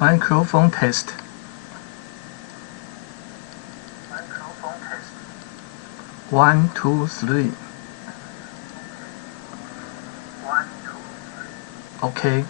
Microphone test. Microphone test. 1, 2, 3. 1, 2, 3. Okay. 1, 2, 3. Okay.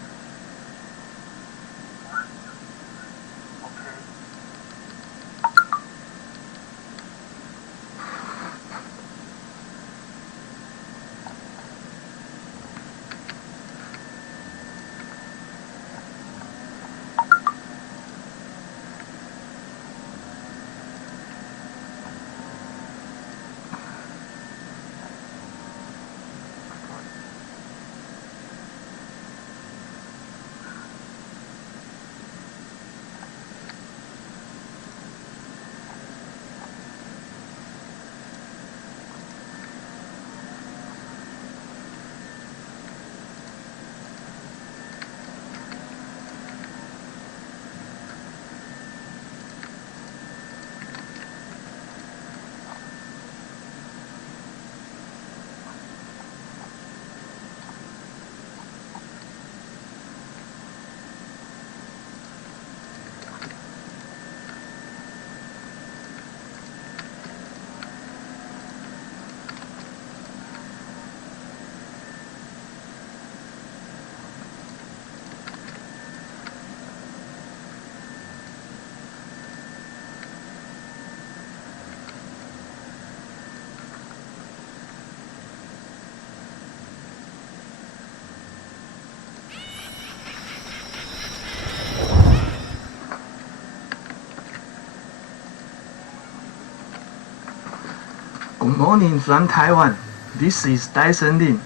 Good morning from Taiwan. This is Dyson Lin.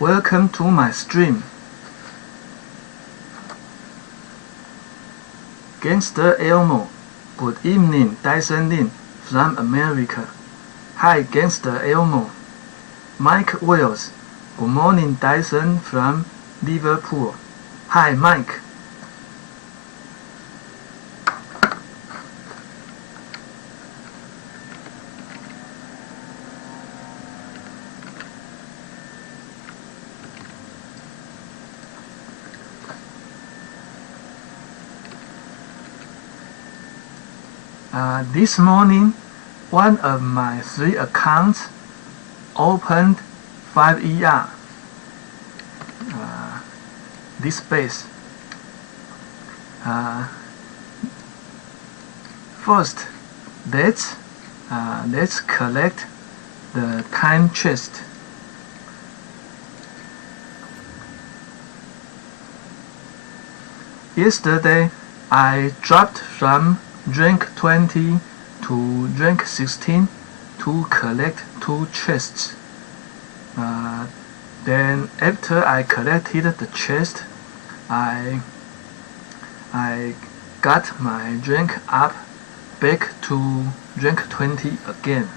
Welcome to my stream. Gangster Elmo. Good evening, Dyson Lin from America. Hi, Gangster Elmo. Mike Wells. Good morning, Dyson from Liverpool. Hi, Mike. This morning, one of my 3 accounts opened 5ER this space. First, let's collect the time chest. Yesterday, I dropped from rank 20 to rank 16 to collect 2 chests. Then after I collected the chest, I got my rank up back to rank 20 again.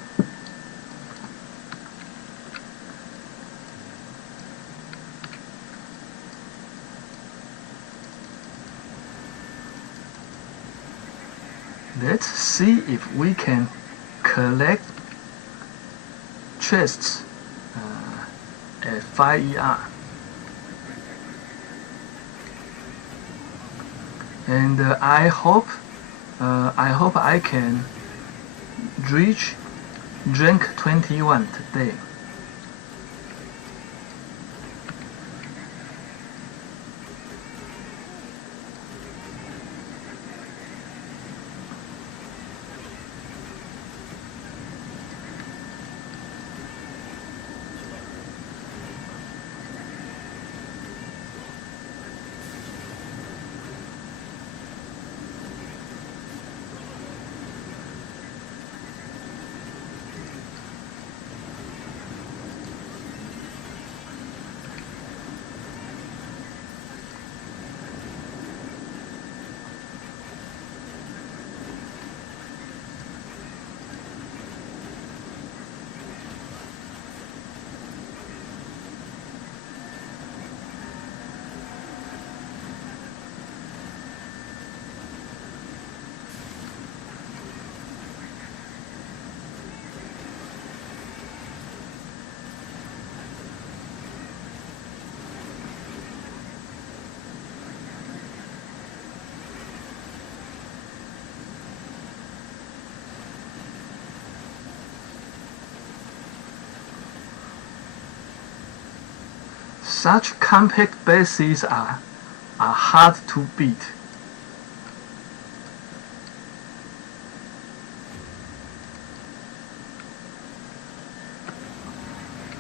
Let's see if we can collect chests at 5ER. And I hope I can reach rank 21 today. Such compact bases are hard to beat.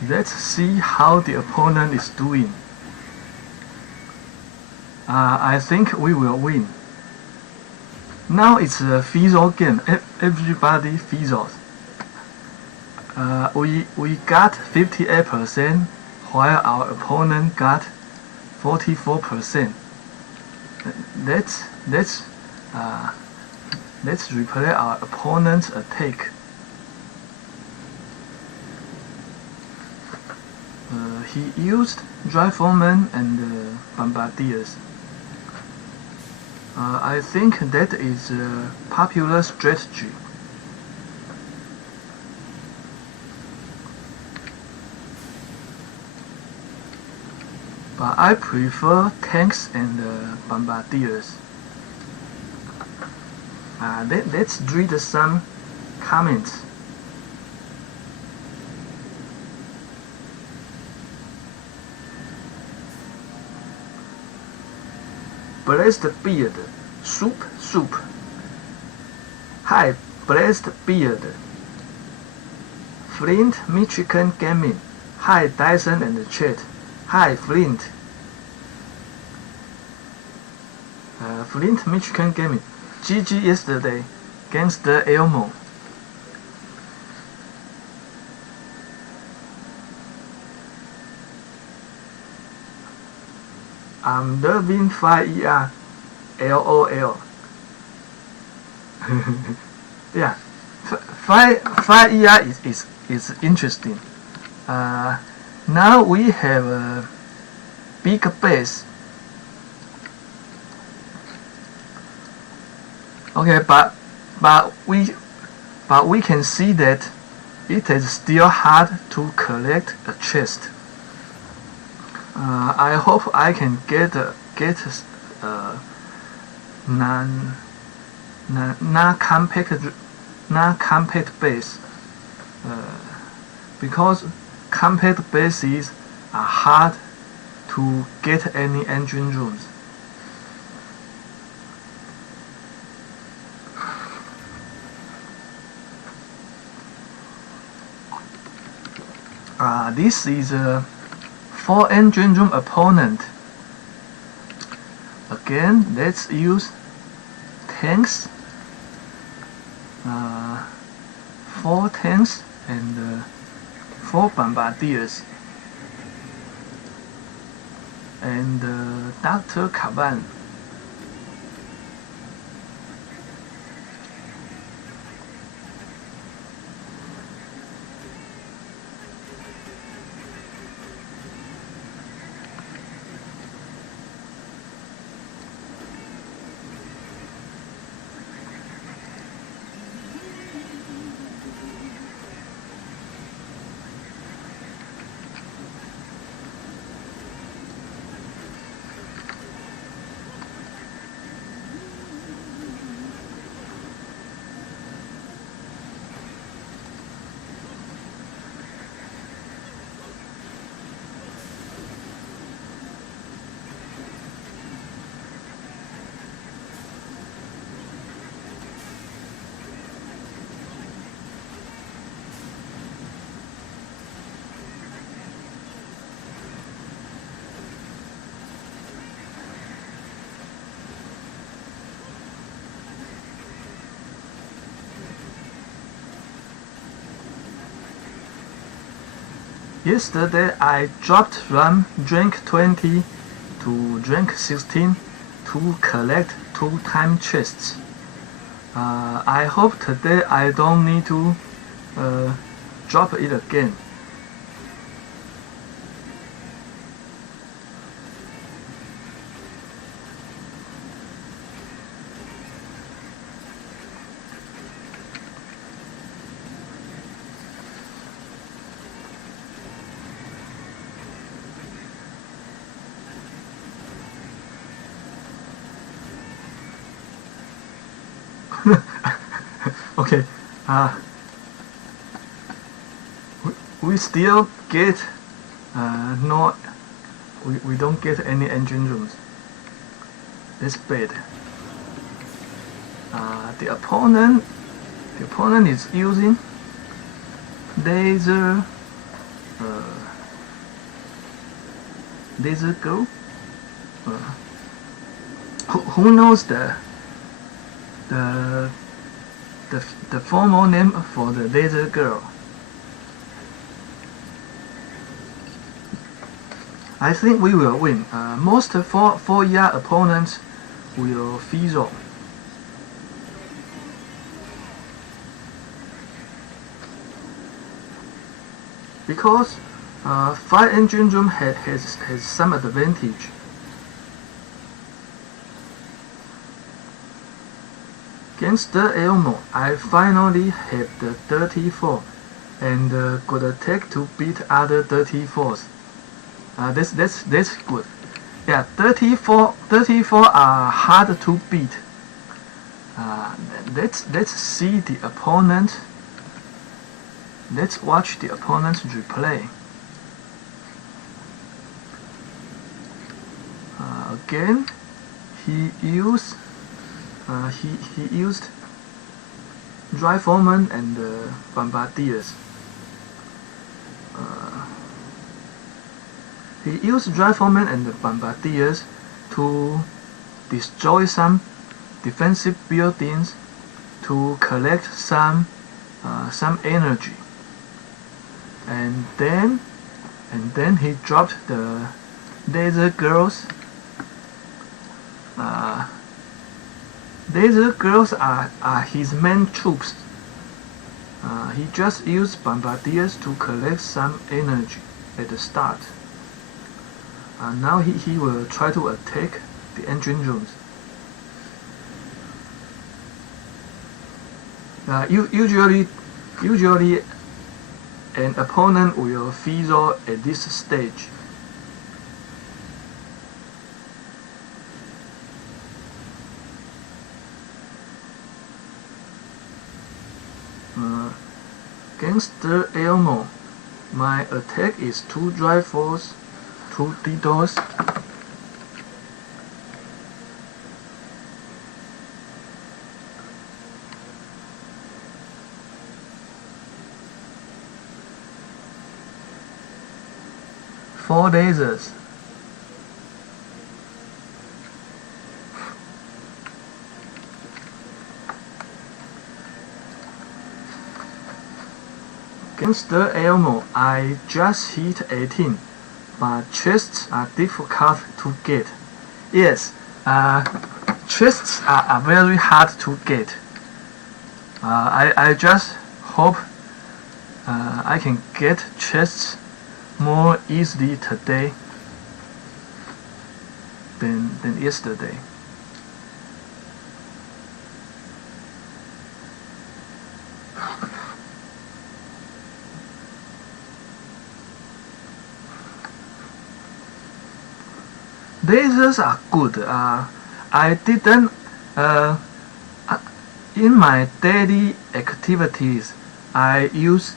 Let's see how the opponent is doing. I think we will win. Now it's a fizzle game. Everybody fizzles. We got 58%, while our opponent got 44%. Let's replay our opponent's attack. He used riflemen and bombardiers. I think that is a popular strategy. But I prefer tanks and bombardiers. Let's read some comments. Blessed beard, soup. Hi, blessed beard. Flint, Michigan Gaming. Hi, Dyson and Chat. Hi, Flint. Flint, Michigan Gaming. GG yesterday against the Elmo. I'm loving 5ER. LOL. Yeah, 5ER is interesting. Now we have a big base. Okay, but we can see that it is still hard to collect a chest. I hope I can get non compact base, because compact bases are hard to get any engine rooms. This is a 4 engine room opponent. Again, let's use tanks. 4 tanks and 4 bombardiers. And Dr. Caban. Yesterday I dropped from rank 20 to rank 16 to collect 2 time chests. I hope today I don't need to drop it again. Okay, we still get no we don't get any engine rooms. It's bad. The opponent is using laser go. Who knows the formal name for the laser girl? I think we will win. Most 4-year opponents will fizzle. Because 5 engine room has some advantage. Against the Elmo, I finally have the 34 and got a tech to beat other 34s. That's good. Yeah, 34 are hard to beat. Let's see the opponent. Let's watch the opponent's replay. Again, he used Riflemen and Bombardiers. He used Riflemen and Bombardiers to destroy some defensive buildings, to collect some energy, and then he dropped the laser girls. Laser girls are his main troops. He just used Bombardiers to collect some energy at the start. Now he will try to attack the engine rooms. Usually an opponent will fizzle at this stage. Against the Elmo, my attack is 2 rifles, 2 DDoS. Four lasers. Against the Elmo, I just hit 18, but chests are difficult to get. Yes, chests are very hard to get. I just hope I can get chests more easily today than yesterday. Lasers are good. I didn't in my daily activities. I use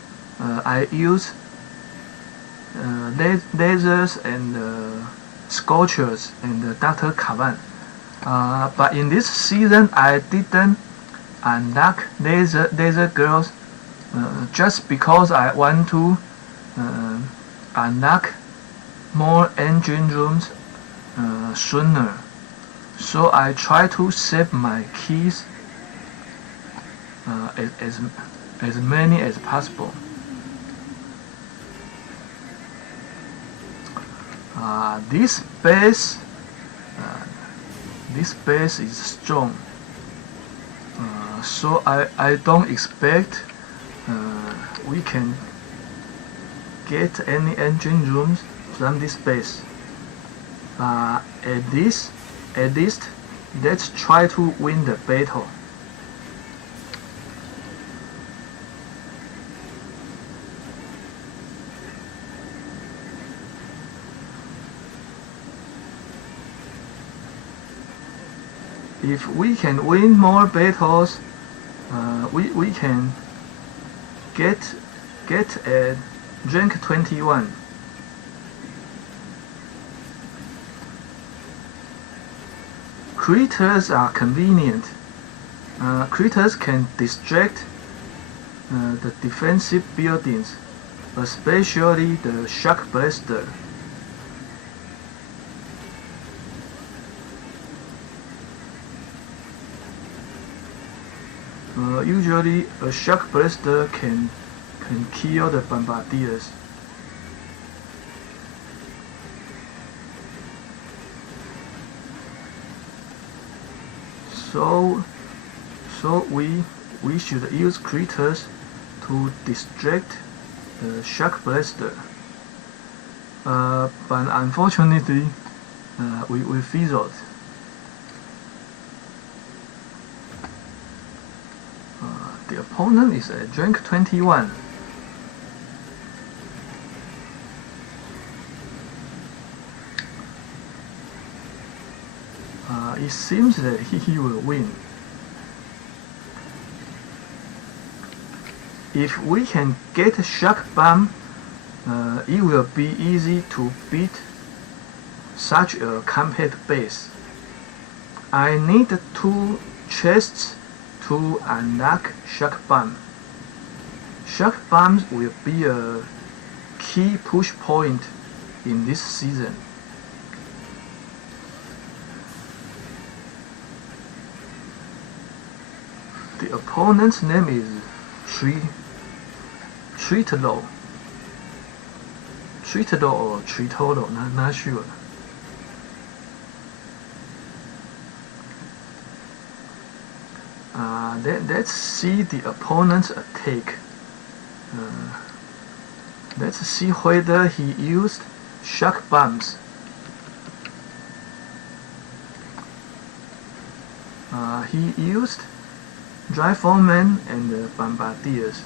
lasers and sculptures and Dr. Kavan. But in this season, I didn't unlock laser girls just because I want to unlock more engine rooms sooner. So I try to save my keys as many as possible. This base is strong, so I don't expect we can get any engine rooms from this base. At least let's try to win the battle. If we can win more battles, we can get at rank 21. Critters are convenient. Critters can distract the defensive buildings, especially the shock blaster. Usually, a shock blaster can kill the bombardiers. So we should use critters to distract the shock blaster. But unfortunately, we fizzled. The opponent is at rank 21. It seems that he will win. If we can get a shock bomb, it will be easy to beat such a compact base. I need 2 chests to unlock shock bomb. Shock bombs will be a key push point in this season. The opponent's name is Tritolo or Tritolo, not sure. Let's see the opponent's attack. Let's see whether he used shock bombs. He used riflemen and bombardiers.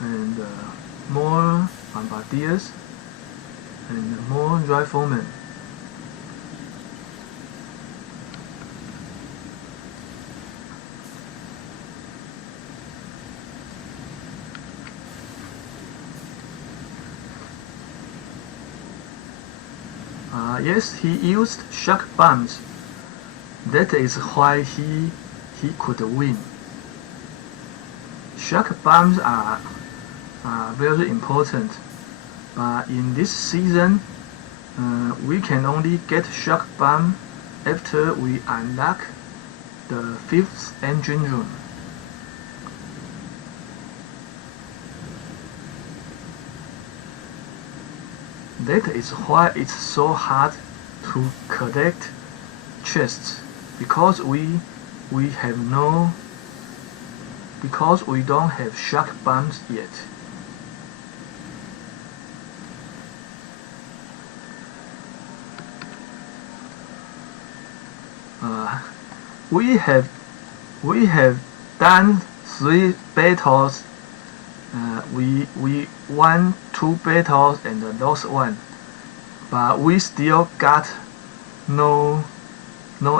And more bombardiers and more riflemen. Yes, he used shock bombs. That is why he could win. Shock bombs are very important, but in this season, we can only get shock bomb after we unlock the 5th engine room. That is why it's so hard to collect chests, because we don't have shock bombs yet. We have done 3 battles. We won 2 battles and lost 1, but we still got no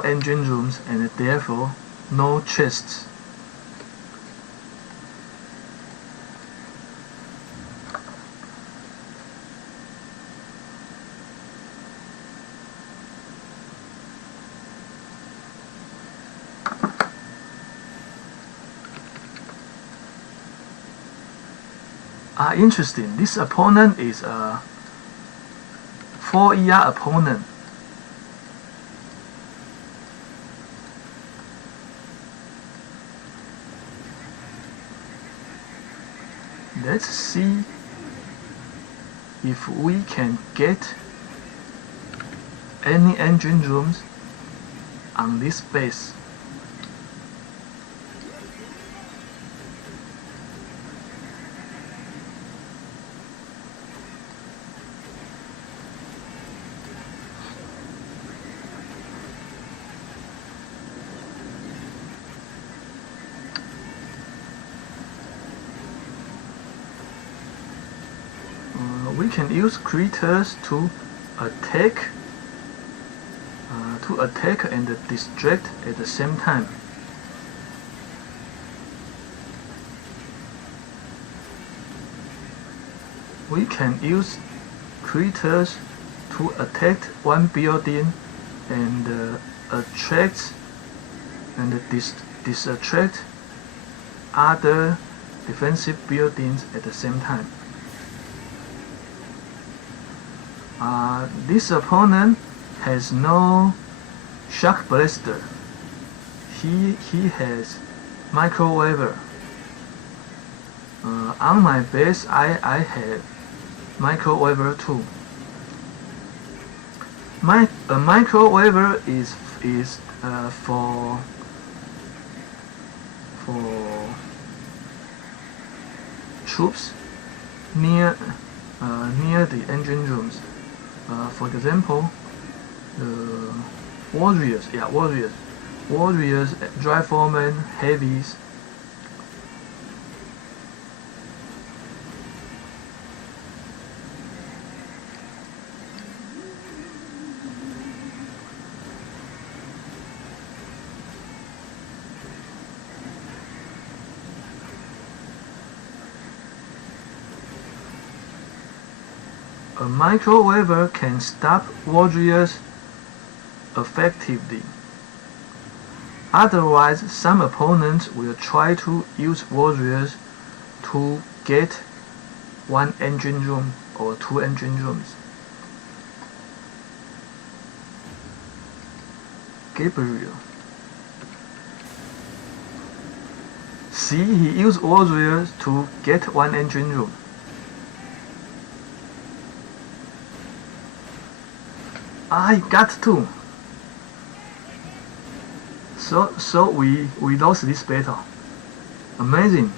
engine rooms and therefore no chests. Interesting. This opponent is a 4 ER opponent. Let's see if we can get any engine rooms on this base. We can use critters to attack and distract at the same time. We can use critters to attack one building and attract and distract other defensive buildings at the same time. This opponent has no shock blaster. He has microwaver. On my base, I have microwaver too. A microwaver is for troops near the engine rooms. For example, the warriors, riflemen, heavies. A microwaver can stop warriors effectively. Otherwise, some opponents will try to use warriors to get one engine room or two engine rooms. Gabriel. See, he used warriors to get one engine room. I got two. So we lost this battle. Amazing.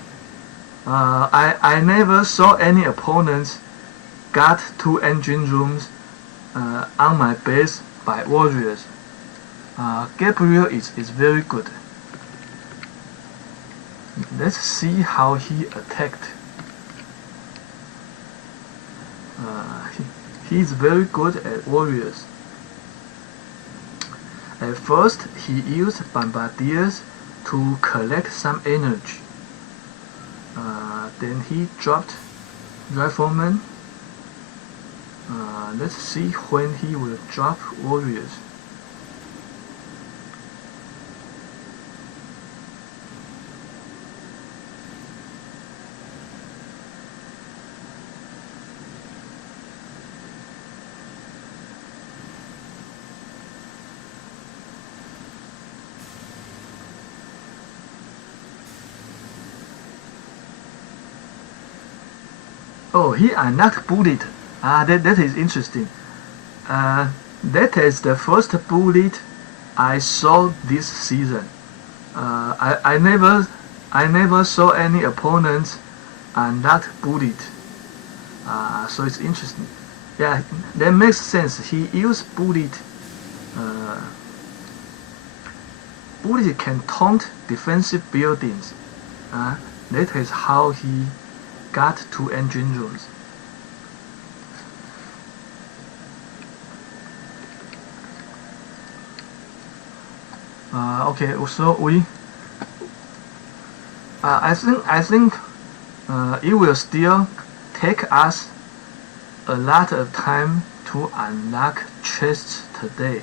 I never saw any opponents got two engine rooms on my base by warriors. Gabriel is very good. Let's see how he attacked. He's very good at warriors. At first, he used bombardiers to collect some energy. Then he dropped riflemen. Let's see when he will drop warriors. Oh, he unlocked bullet. That is interesting. That is the first bullet I saw this season. I never saw any opponents unlock bullet. So it's interesting. Yeah, that makes sense. He used bullet. Bullet can taunt defensive buildings. That is how he got two engine rooms. Okay, so I think it will still take us a lot of time to unlock chests today.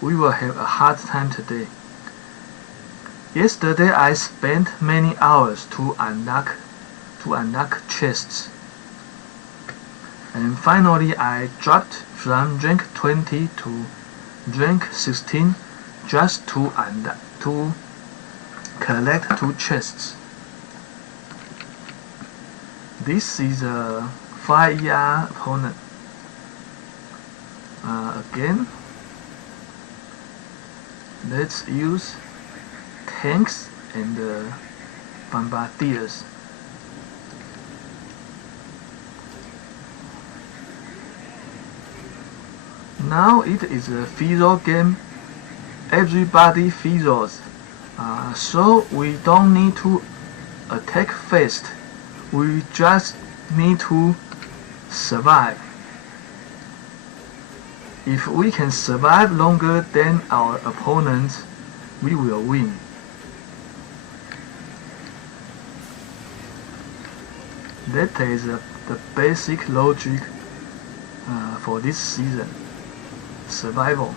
We will have a hard time today. Yesterday I spent many hours to unlock chests. And finally I dropped from rank 20 to rank 16 just to collect two chests. This is a 5-ER opponent. Again, let's use tanks and bombardiers. Now it is a fizzle game. Everybody fizzles. So we don't need to attack fast. We just need to survive. If we can survive longer than our opponents, we will win. That is the basic logic for this season. Survival.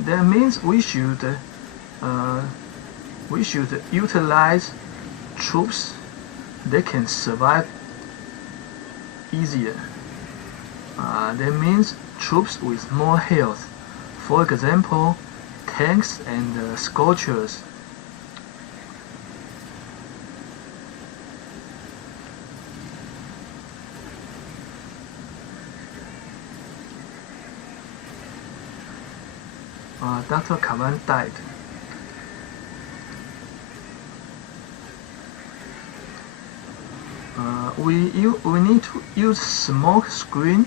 That means we should utilize troops that can survive easier. That means troops with more health. For example, tanks and scorchers. Dr. Kavan died. We need to use smoke screen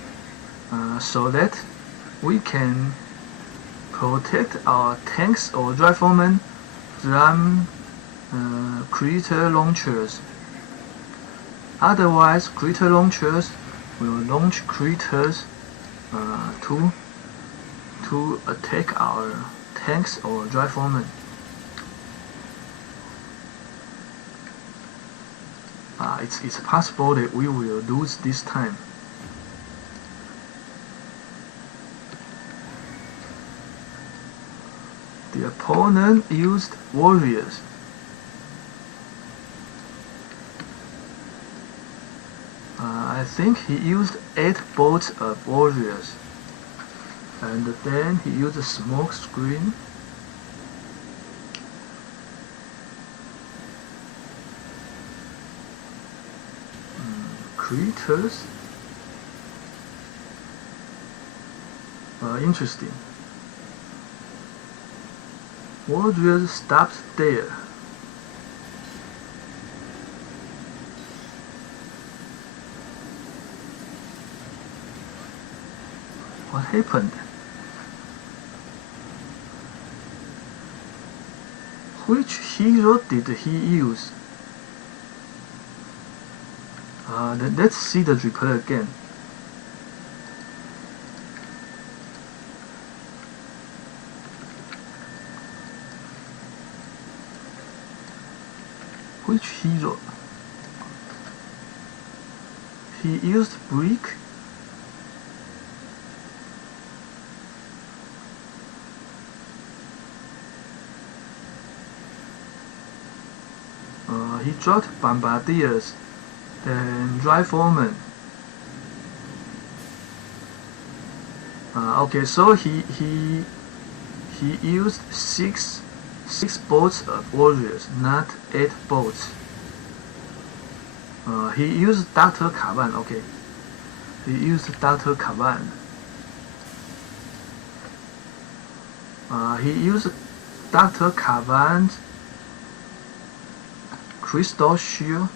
so that we can protect our tanks or riflemen from critter launchers. Otherwise, critter launchers will launch critters to attack our tanks or riflemen. It's possible that we will lose this time. The opponent used warriors. I think he used 8 boats of warriors. And then he used a smoke screen. Critters. Interesting. Warriors stopped there. What happened? Which hero did he use? Let's see the replay again. Which hero? He used brick. He dropped bombardiers, then riflemen. Okay, so he used six boats of warriors, not 8 boats. He used Dr. Kavan. Okay, he used Dr. Kavan. He used Dr. Kavan's crystal shield.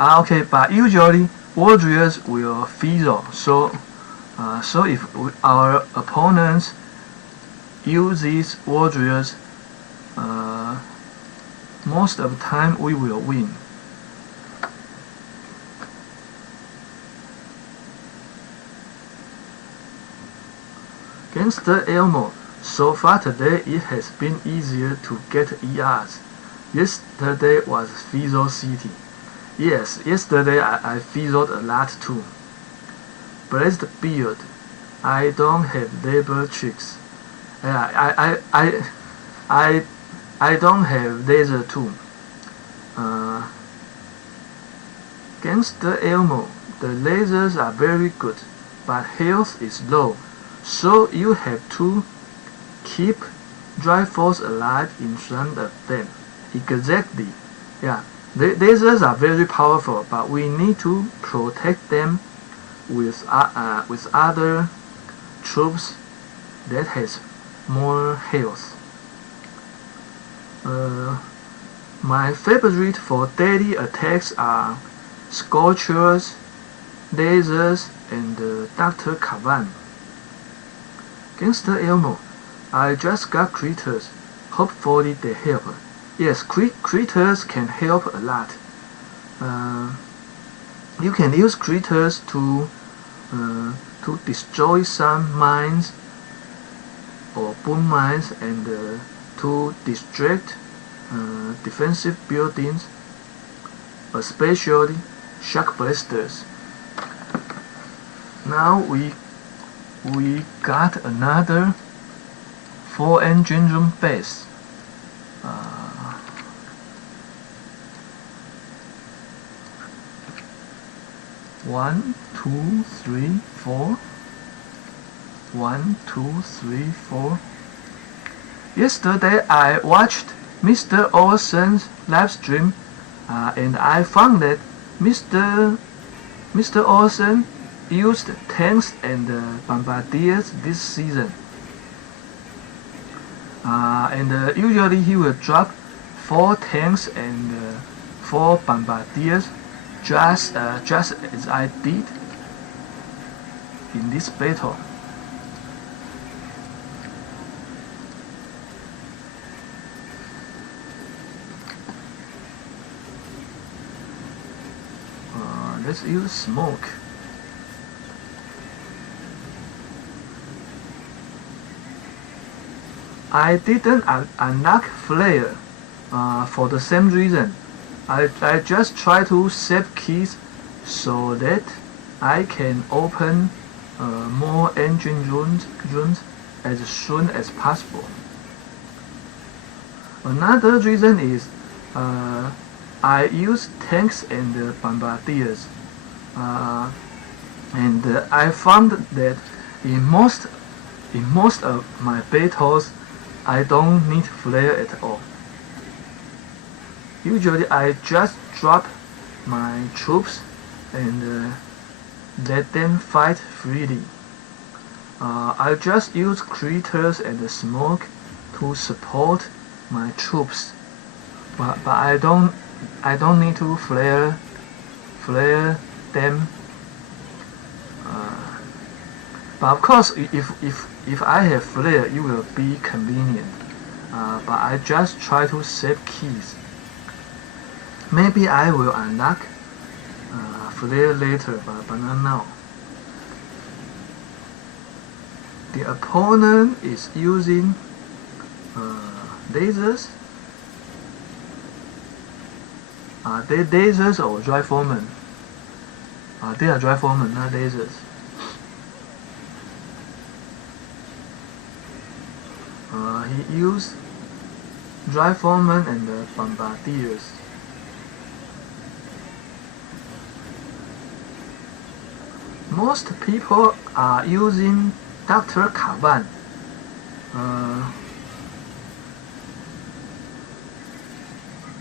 Okay, but usually warriors will fizzle. So if our opponents use these warriors, most of the time we will win. Against the Elmo, so far today it has been easier to get ERs. Yesterday was Fizzle City. Yes, yesterday I fizzled a lot too. Blessed beard. I don't have labor tricks. I don't have laser too. Against the Elmo, the lasers are very good, but health is low, so you have to keep rifles alive in front of them. Exactly. Yeah, the lasers are very powerful, but we need to protect them with other troops that has more health. My favorite for daily attacks are Scorchers, Lasers, and Dr. Kavan. Against the Elmo, I just got critters. Hopefully they help. Yes, critters can help a lot. You can use critters to destroy some mines or boom mines and to distract defensive buildings, especially shock blasters. Now we got another 4-engine room base. One, two, three, four. 1, 2, 3, 4. Yesterday I watched Mr. Olsen's live stream and I found that Mr. Olsen used tanks and bombardiers this season. And usually he will drop 4 tanks and 4 bombardiers, just as I did in this battle. Let's use smoke. I didn't unlock flare for the same reason. I just try to save keys so that I can open more engine rooms as soon as possible. Another reason is I use tanks and bombardiers, and I found that in most of my battles I don't need flare at all. Usually I just drop my troops and let them fight freely. I just use critters and smoke to support my troops, but I don't need to flare them. But of course, if I have flare, it will be convenient. But I just try to save keys. Maybe I will unlock flare later, but not now. The opponent is using lasers. Are they lasers or riflemen? They are riflemen, not lasers. He used riflemen and bombardiers. Most people are using Dr. Caban.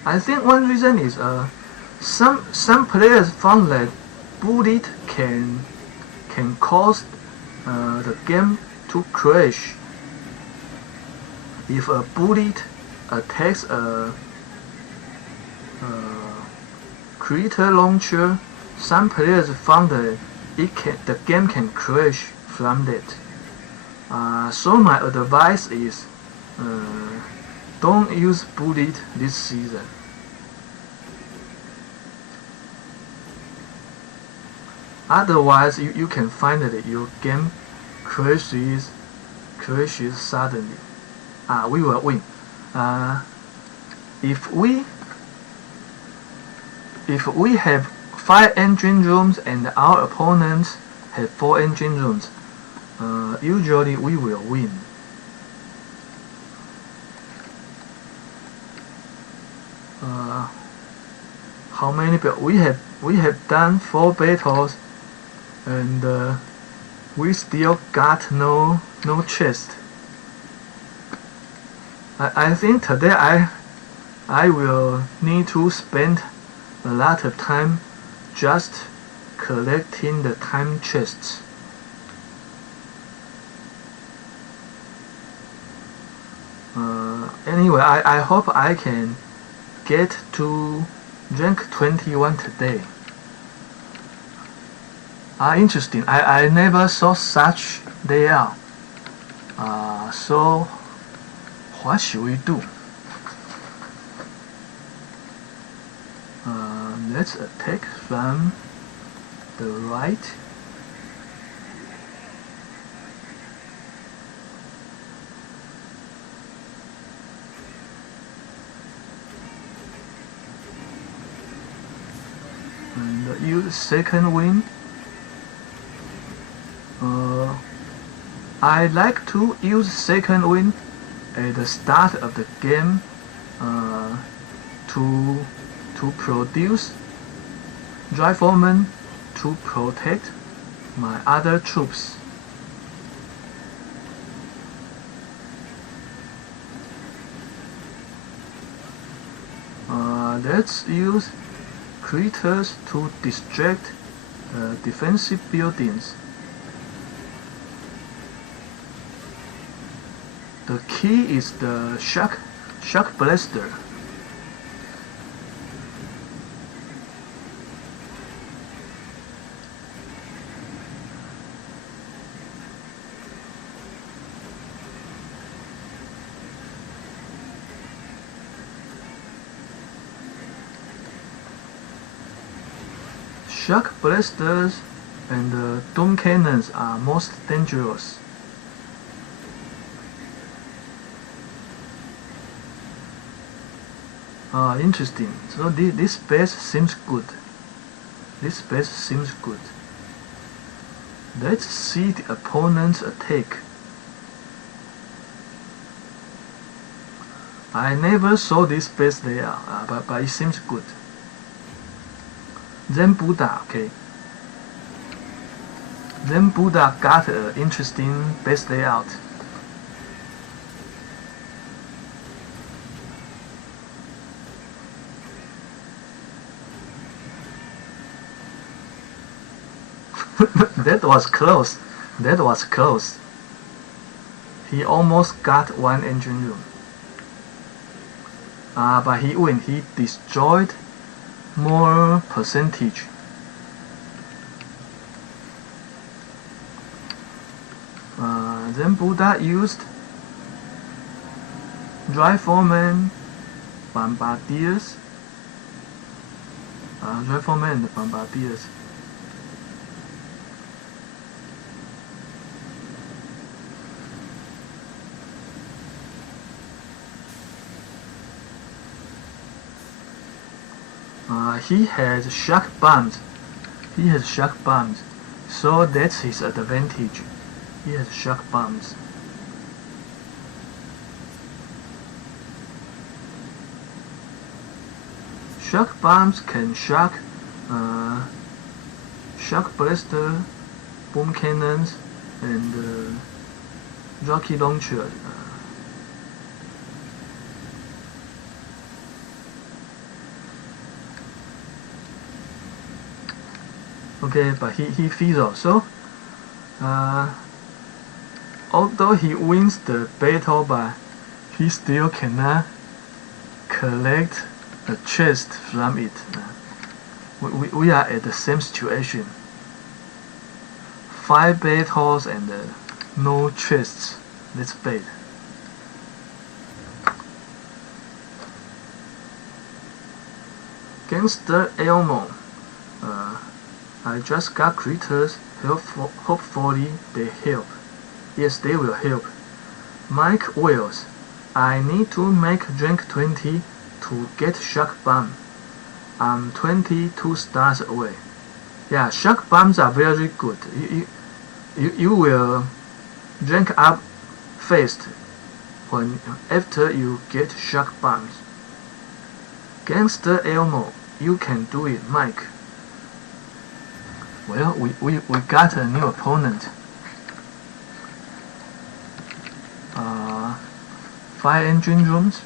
I think one reason is some players found that bullet can cause the game to crash. If a bullet attacks a critter launcher, some players found that the game can crash from that. So my advice is don't use bullet this season. Otherwise, you can find that your game crashes suddenly. We will win. If we have 5 engine rooms and our opponents have 4 engine rooms, usually we will win. How many? We have done 4 battles, and we still got no chest. I think today I will need to spend a lot of time just collecting the time chests. Anyway, I hope I can get to rank 21 today. Interesting. I never saw such layout. So what should we do? Let's attack from the right. and use second wing. I like to use second wing at the start of the game to produce riflemen to protect my other troops. Let's use critters to distract defensive buildings. The key is the shock blaster. Shock blasters and dome cannons are most dangerous. Interesting. So this base seems good. This base seems good. Let's see the opponent's attack. I never saw this base there, but it seems good. Then Buddha, okay. Then Buddha got an interesting base layout. That was close. That was close. He almost got one engine room. But he win. He destroyed more percentage. Then Buddha used riflemen, bombardiers, riflemen and bombardiers. He has shock bombs. He has shock bombs. So that's his advantage. He has shock bombs. Shock bombs can shock blaster, bomb cannons, and rocket launcher. Okay, but he fizzled. So, although he wins the battle, but he still cannot collect a chest from it. We are at the same situation. 5 battles and no chests. That's bad. Gangster Elmo. I just got critters. Hopefully they help. Yes, they will help. Mike Wells. I need to make rank 20 to get shock bomb. I'm 22 stars away. Yeah, shock bombs are very good. You will rank up fast after you get shock bombs. Gangster Elmo, you can do it, Mike. Well, we got a new opponent. 5 engine rooms.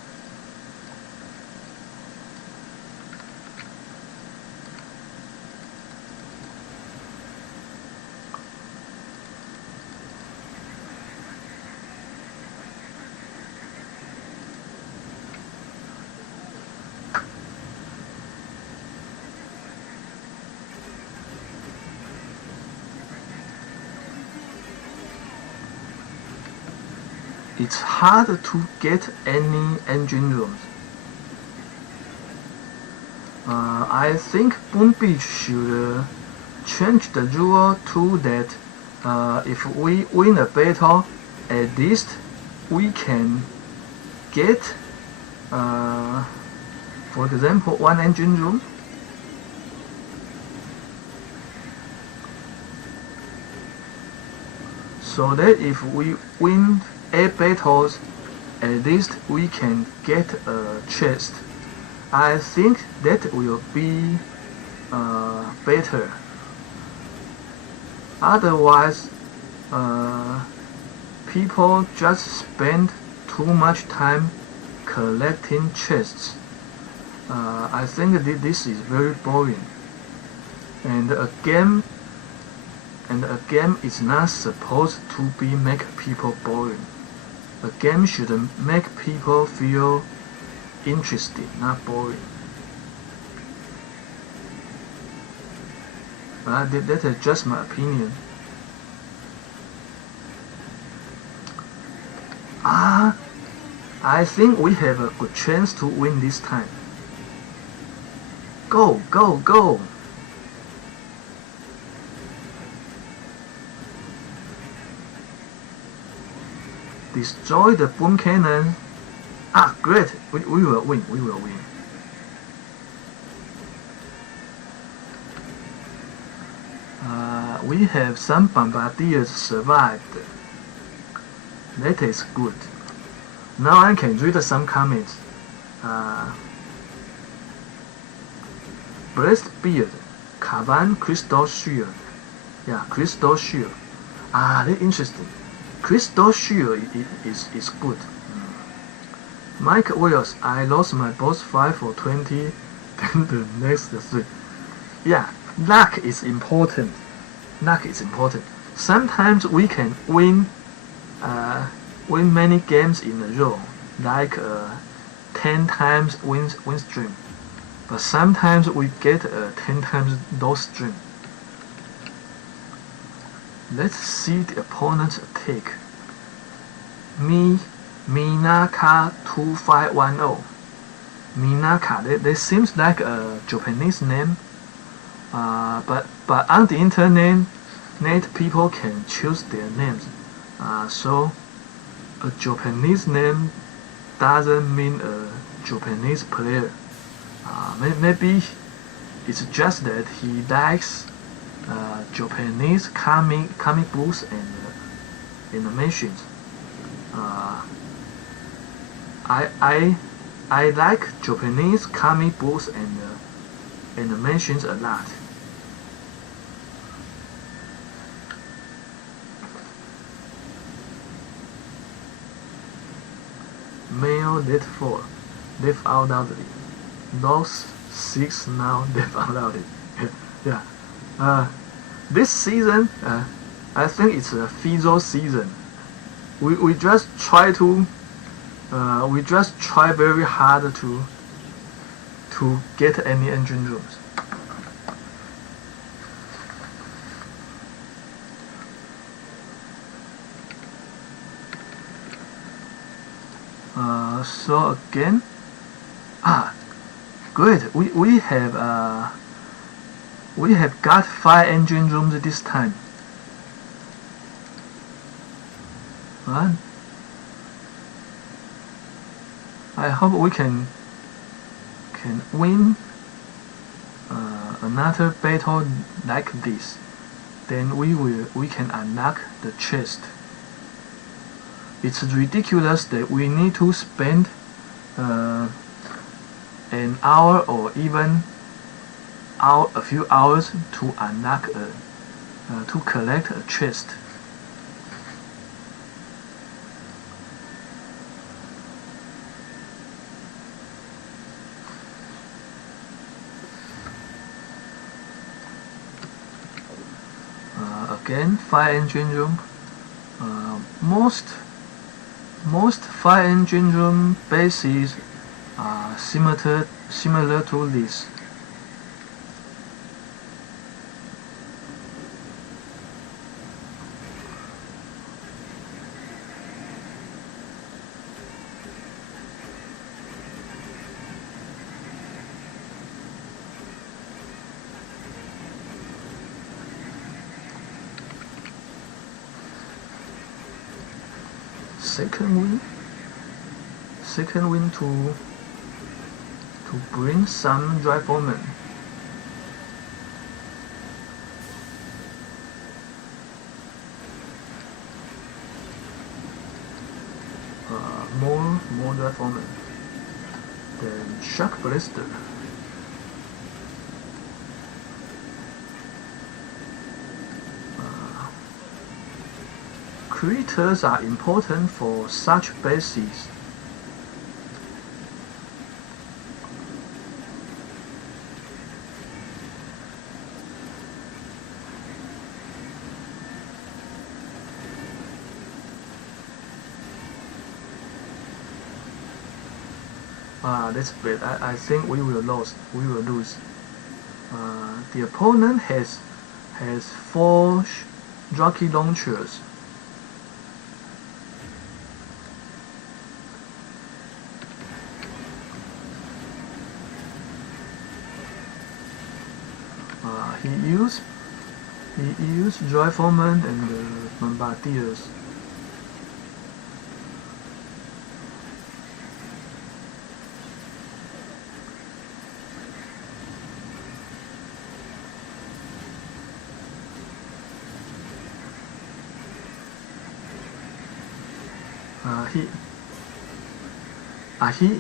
It's hard to get any engine rooms. I think Boom Beach should change the rule to that if we win a battle, at least we can get, for example, 1 engine room. so that if we win 8 battles, at least we can get a chest. I think that will be better. Otherwise, people just spend too much time collecting chests. I think this is very boring. And a game is not supposed to be make people boring. A game should make people feel interested, not boring. That is just my opinion. I think we have a good chance to win this time. Go, go, go! Destroy the boom cannon. Great! We will win. We will win. We have some bombardiers survived. That is good. Now I can read some comments. Breastbeard, Kavan Crystal Shield. Yeah, Crystal Shield. That's interesting. Crystal Shield is good. Mike Wells, I lost my boss fight for 20, then the next 3. Yeah, luck is important. Luck is important. Sometimes we can win many games in a row, like 10 times win stream. But sometimes we get a 10 times loss stream. Let's see the opponent's attack. Minaka 2510. Minaka, that seems like a Japanese name. But on the internet, people can choose their names. So a Japanese name doesn't mean a Japanese player. Maybe it's just that he likes Japanese comic books and animations. I like Japanese comic books and animations a lot. Male left 4, left out loudly. Lost 6 now, left out loudly. Yeah. This season, I think it's a fizzle season. We just try very hard to get any engine rooms. So again, great. We have got 5 engine rooms this time. Right? I hope we can win another battle like this. Then we can unlock the chest. It's ridiculous that we need to spend an hour or even a few hours to unlock to collect a chest. Again, 5 engine room. Most 5 engine room bases are similar to this. Second win to bring some riflemen. more riflemen. Then shock blister. Critters are important for such bases. That's bad. I think we will lose. The opponent has 4 rocket launchers. He used riflemen and bombardiers.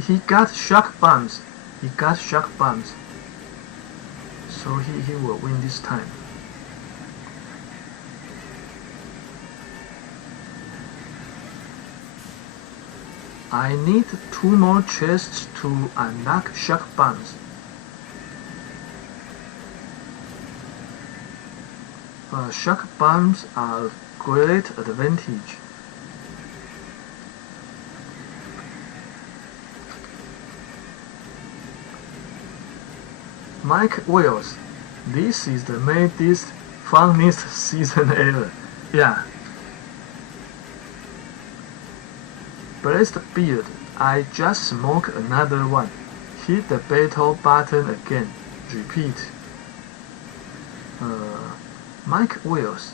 He got shock bombs. So he will win this time. I need 2 more chests to unlock shock bombs. Shock bombs are a great advantage. Mike Wells, this is the latest funniest season ever. Yeah. Blessed Beard, I just smoked another one. Hit the battle button again. Repeat. Mike Wells,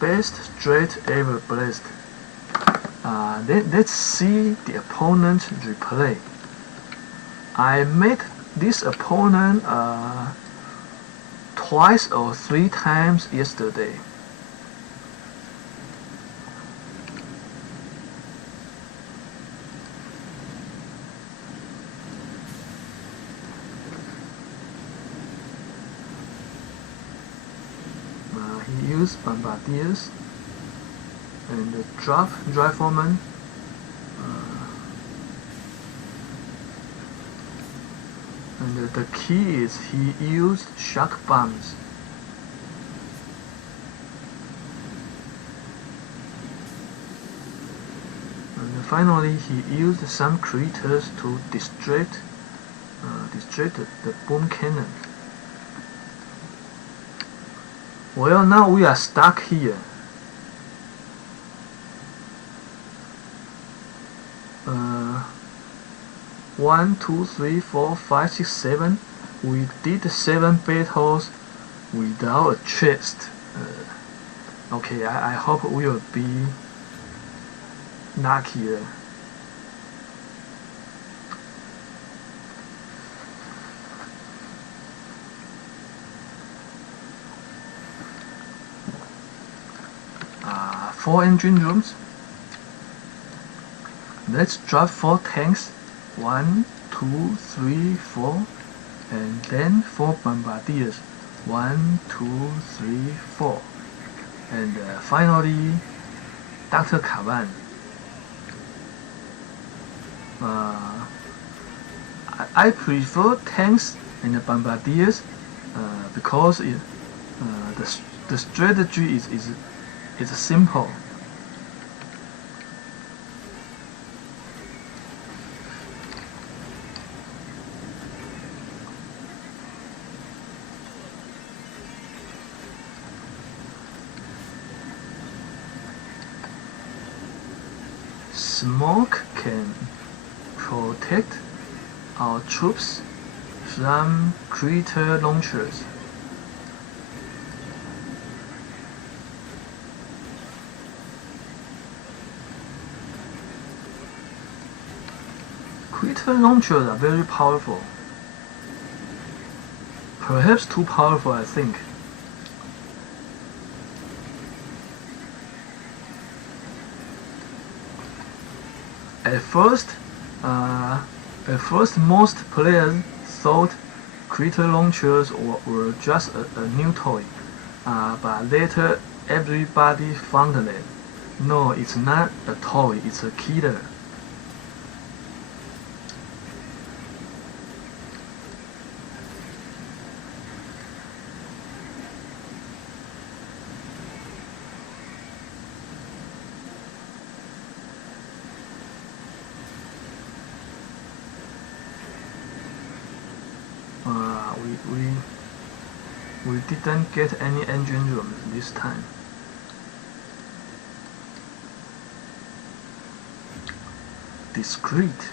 best straight ever blessed. Let's see the opponent replay. I met this opponent twice or 3 times yesterday. He used bombardiers and drop riflemen. And the key is he used shock bombs. And finally he used some critters to distract the boom cannon. Well, now we are stuck here. One, two, three, four, five, 6, 7. We did 7 battles without a chest. Okay, I hope we will be luckier. Four engine rooms. Let's drop 4 tanks. 1, 2, 3, 4, and then 4 bombardiers. 1, 2, 3, 4, and finally Dr. Cavan. I prefer tanks and bombardiers because the strategy is simple. Smoke can protect our troops from critter launchers. Critter launchers are very powerful. Perhaps too powerful, I think. at first, most players thought critter launchers were just a new toy, but later everybody found that no, it's not a toy, it's a killer. We didn't get any engine rooms this time. Discreet.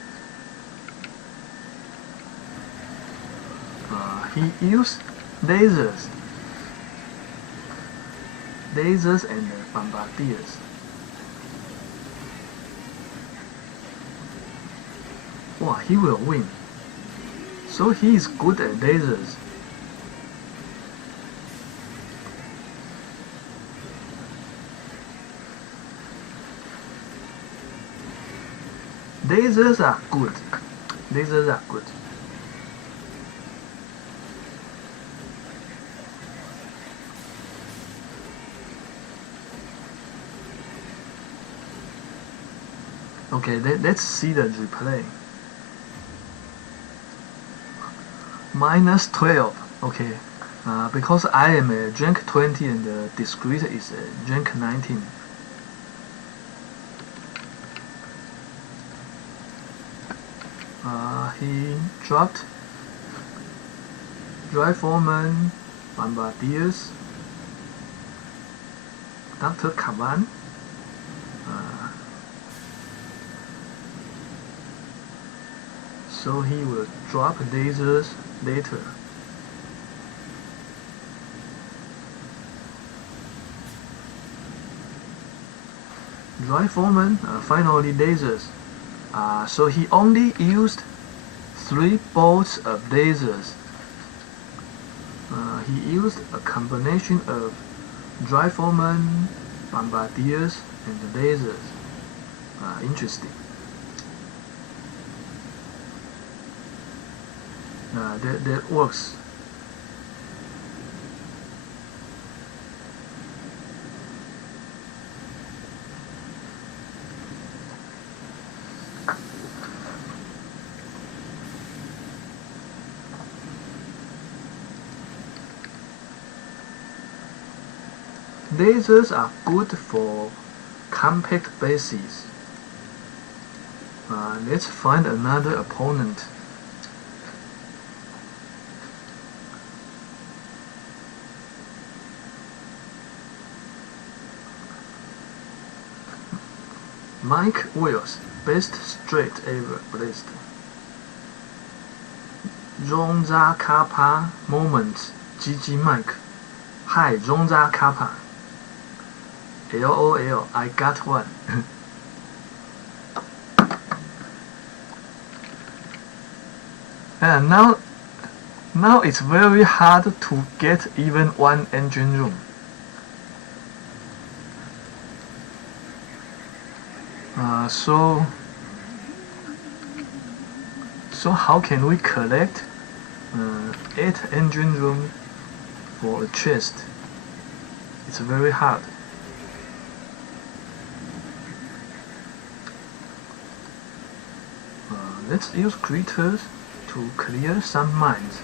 He used lasers and bombardiers. Wow, he will win. So he is good at lasers. Lasers are good. Lasers are good. Okay, let's see the replay. -12. Okay, because I am a rank 20 and the discrete is a rank 19. He dropped riflemen, bombardiers, Dr. Kavan, so he will drop lasers later. Riflemen, finally lasers. So he only used 3 bolts of lasers. He used a combination of riflemen, bombardiers, and lasers. Interesting. That works. Lasers are good for compact bases. Let's find another opponent. Mike Wills, best straight ever blazed. Ronza Kappa moments, GG Mike. Hi, Ronza Kappa. LOL, I got one. And now it's very hard to get even one engine room. So how can we collect 8 engine room for a chest? It's very hard. Let's use critters to clear some mines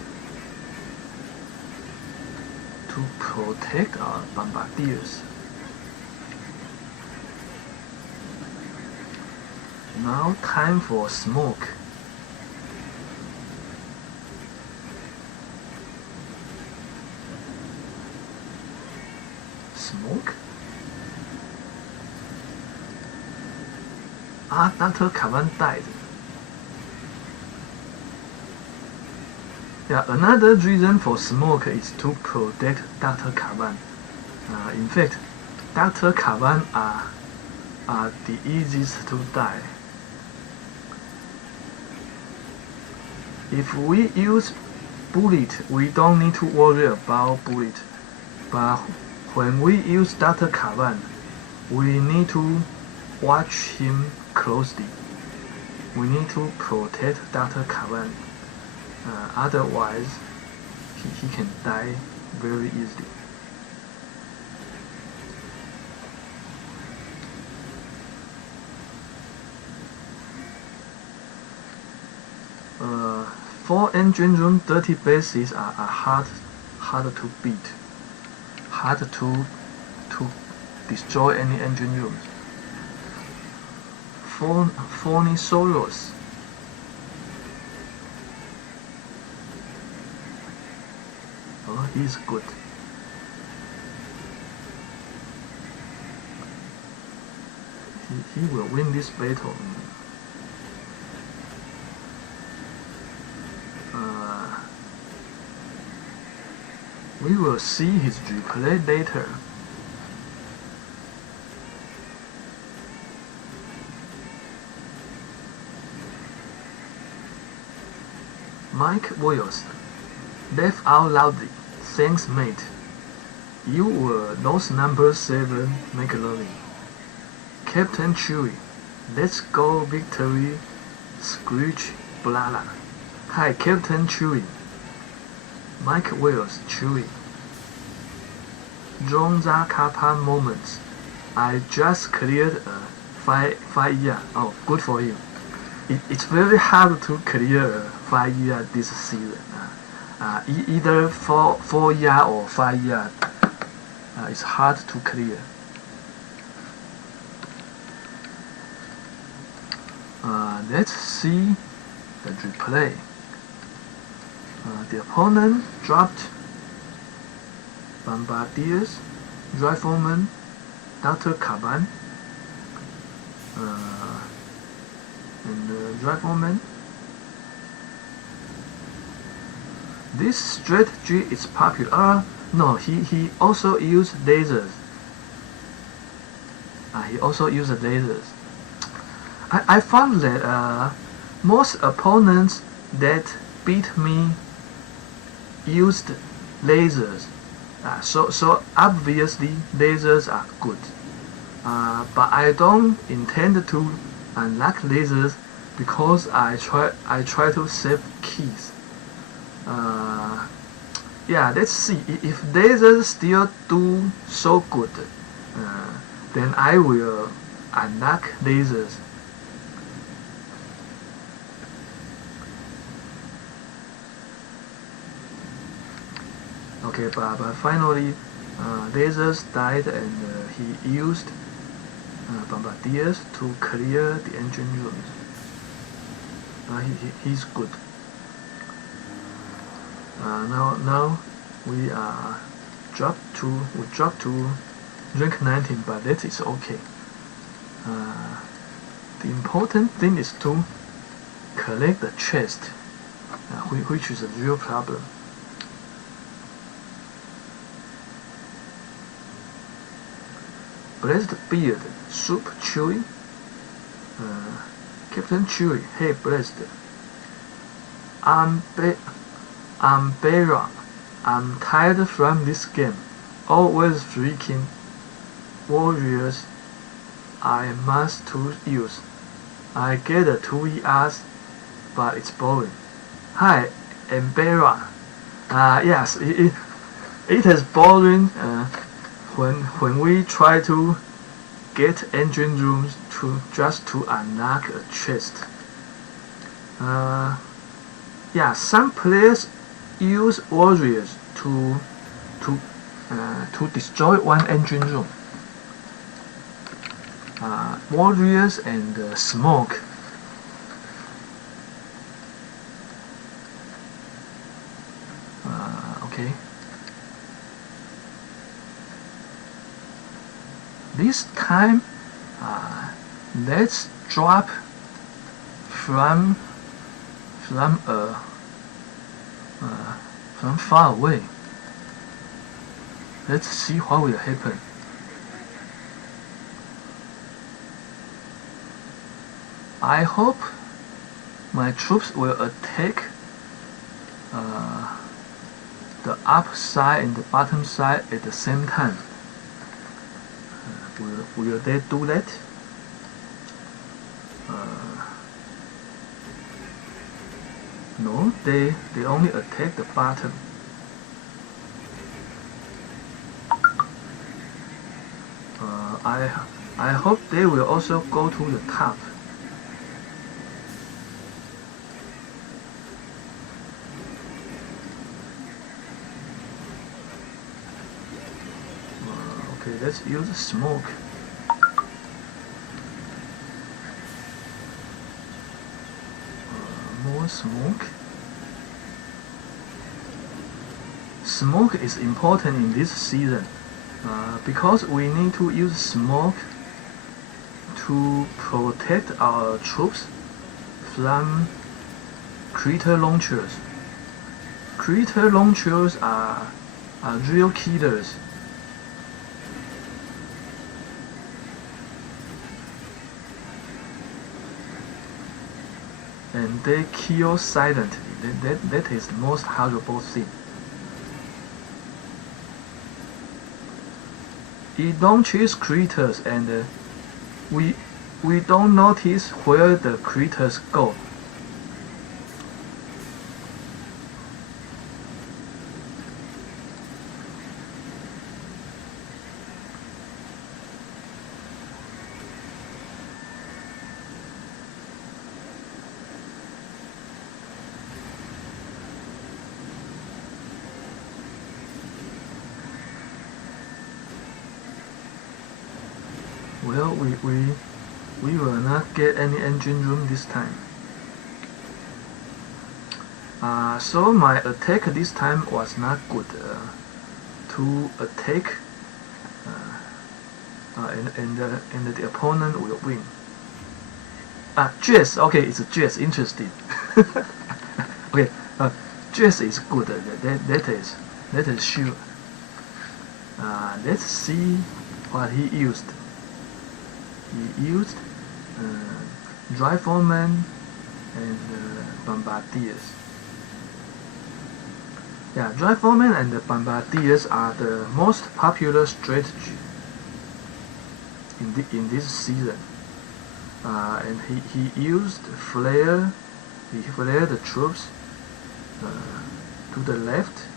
to protect our bombardiers. Now time for smoke. Smoke? Dr. Kavan died. Yeah, another reason for smoke is to protect Dr. Kavan. In fact, Dr. Kavan are the easiest to die. If we use bullet, we don't need to worry about bullet. But when we use Dr. Kavan, we need to watch him closely. we need to protect Dr. Kavan. Otherwise, he can die very easily. For engine room, dirty bases are hard to beat, hard to destroy any engine rooms. Phonisaurus. Oh, he's good. He will win this battle. We will see his replay later. Mike Wills. Laugh out loudly. Thanks, mate. You were those number 7 McLovin. Captain Chewie. Let's go victory. Screech Blala. Hi, Captain Chewie. Mike Wills, Chewie. Jonza Kappa moments. I just cleared a 5-year. Oh, good for you. It's very hard to clear a 5-year this season. Either 4-year or 5-year. It's hard to clear. Let's see the replay. The opponent dropped Bombardiers, Rifleman, Dr. Kaban, and the Rifleman. This strategy is popular. No, he also used lasers. He also used lasers. I found that most opponents that beat me used lasers. So obviously lasers are good. But I don't intend to unlock lasers because I try to save keys. Yeah, let's see if lasers still do so good. Then I will unlock lasers. Okay, but finally, lasers died, and he used bombardiers to clear the engine rooms. He's good. Now we dropped to rank 19, but that is okay. The important thing is to collect the chest, which is a real problem. Blessed Beard, Soup Chewy, Captain Chewy, hey Blessed. I'm Beira. I'm tired from this game. Always freaking warriors I must to use. I get a 2 ERs, but it's boring. Hi, Embera. Yes, it is boring when we try to get engine rooms just to unlock a chest. Yeah, some players use warriors to destroy one engine room. Warriors and smoke. Okay. This time, let's drop from far away. Let's see what will happen. I hope my troops will attack the upside and the bottom side at the same time. Will they do that? No, they only attack the bottom. I hope they will also go to the top. Okay, let's use smoke. More smoke. Smoke is important in this season because we need to use smoke to protect our troops from crater launchers. Crater launchers are real killers. And they kill silently. That is the most horrible thing. It don't chase critters, and we don't notice where the critters go. Well, we will not get any engine room this time. So my attack this time was not good. To attack, and the opponent will win. Jess. Okay, it's a Jess. Interesting. Okay, Jess is good. That is sure. Let's see what he used. He used riflemen and bombardiers. Yeah, riflemen and bombardiers are the most popular strategy in this season. And he used flare. He flared the troops to the left.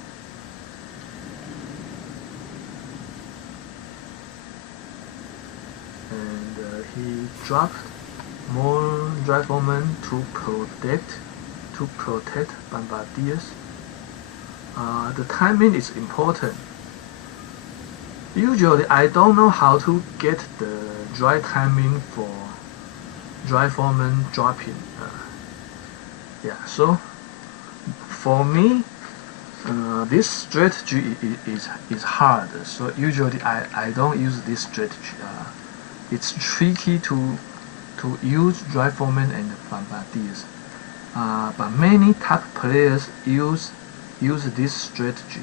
And he dropped more riflemen to protect bombardiers. The timing is important. Usually I don't know how to get the right timing for riflemen dropping. Yeah, so for me, this strategy is hard. So usually I don't use this strategy. It's tricky to use riflemen and bombardiers, but many top players use this strategy.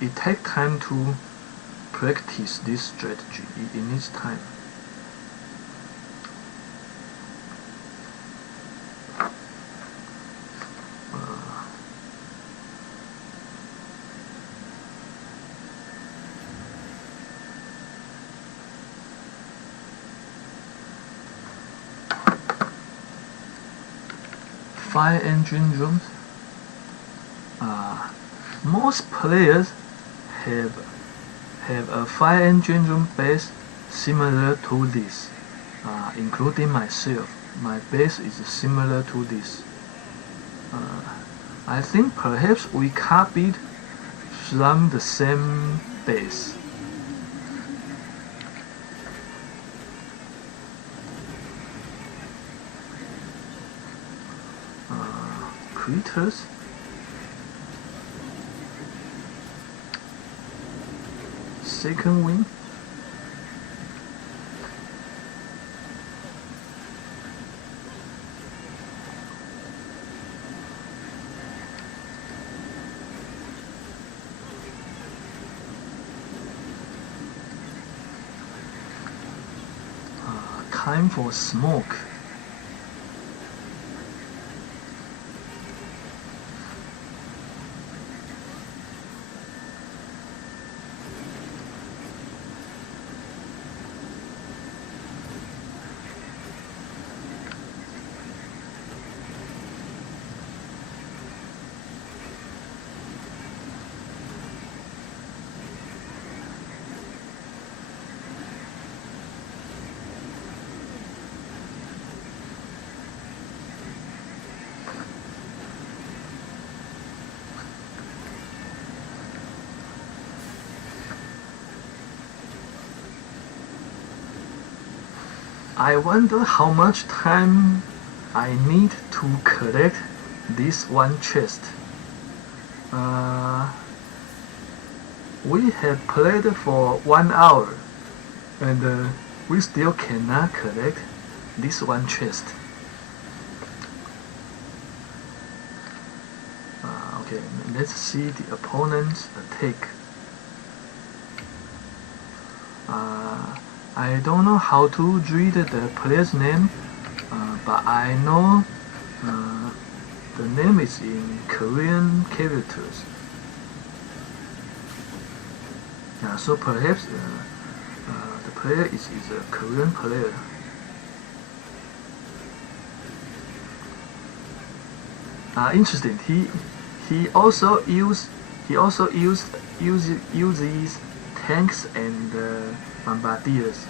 It takes time to practice this strategy. It needs time. Fire engine rooms. Most players have a fire engine room base similar to this, including myself. My base is similar to this. I think perhaps we copied from the same base. Critters. Second wing. Time for smoke. I wonder how much time I need to collect this one chest. We have played for 1 hour and we still cannot collect this one chest. Okay, let's see the opponent's attack. I don't know how to read the player's name, but I know the name is in Korean characters. So perhaps the player is a Korean player. Interesting. He also uses tanks and bombardiers.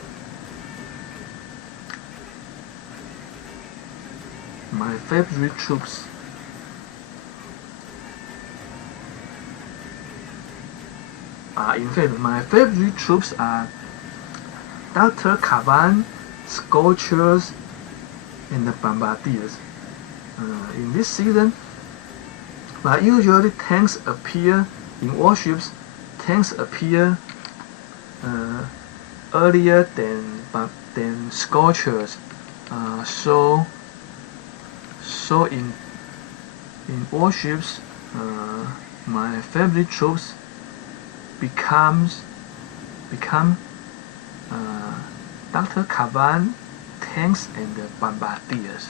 My favorite troops. In fact, my favorite troops are Dr. Cavan, Scorchers, and the Bombardiers. In this season, usually tanks appear in Warships. Tanks appear earlier than Scorchers. So in Warships, my favorite troops become Dr. Cavan, tanks, and bombardiers.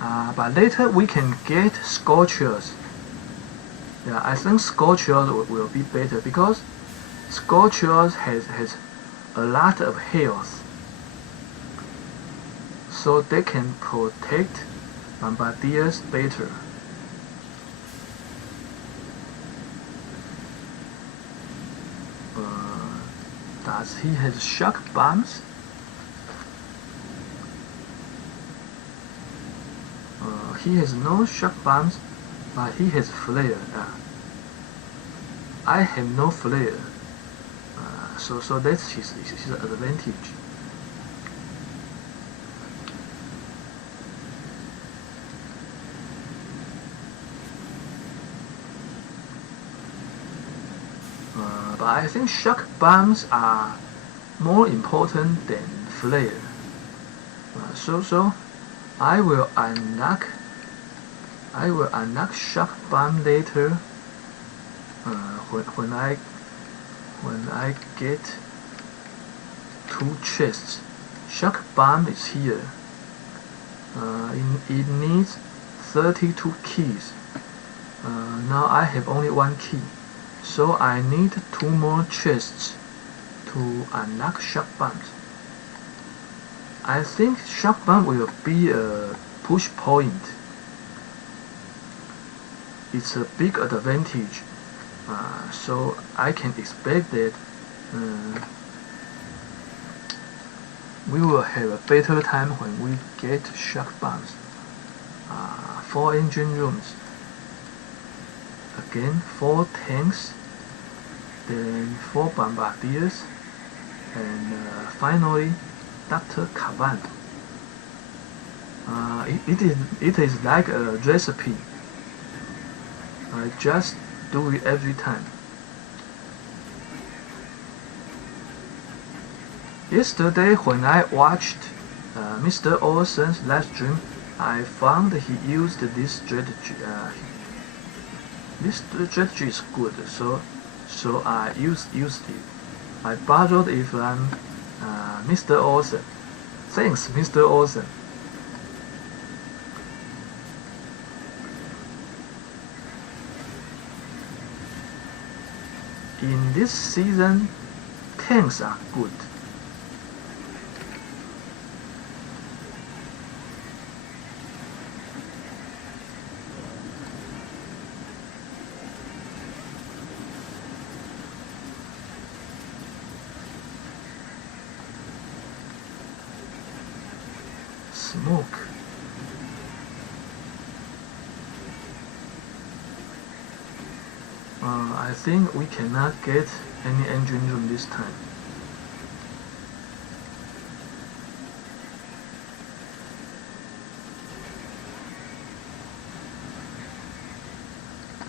But later we can get Scorchers. Yeah, I think Scorchers will be better because Scorchers has a lot of health, so they can protect bombardiers better. Does he have shock bombs? He has no shock bombs, but he has flare. I have no flare, so that's his advantage. But I think shock bombs are more important than flare. So I will unlock shock bomb later. When I get 2 chests. Shock bomb is here. It needs 32 keys. Now I have only 1 key, so I need 2 more chests to unlock shock bombs. I think shock bomb will be a push point. It's a big advantage, so I can expect that we will have a better time when we get shock bombs. 4 engine rooms. Again, 4 tanks, then 4 bombardiers, and finally Dr. Cavan. It is like a recipe. I just do it every time. Yesterday when I watched Mr. Olsen's live stream, I found he used this strategy. This strategy is good, so I used it. I borrowed it from Mr. Olsen. Thanks, Mr. Olsen. In this season, tanks are good. Smoke. I think we cannot get any engine room this time.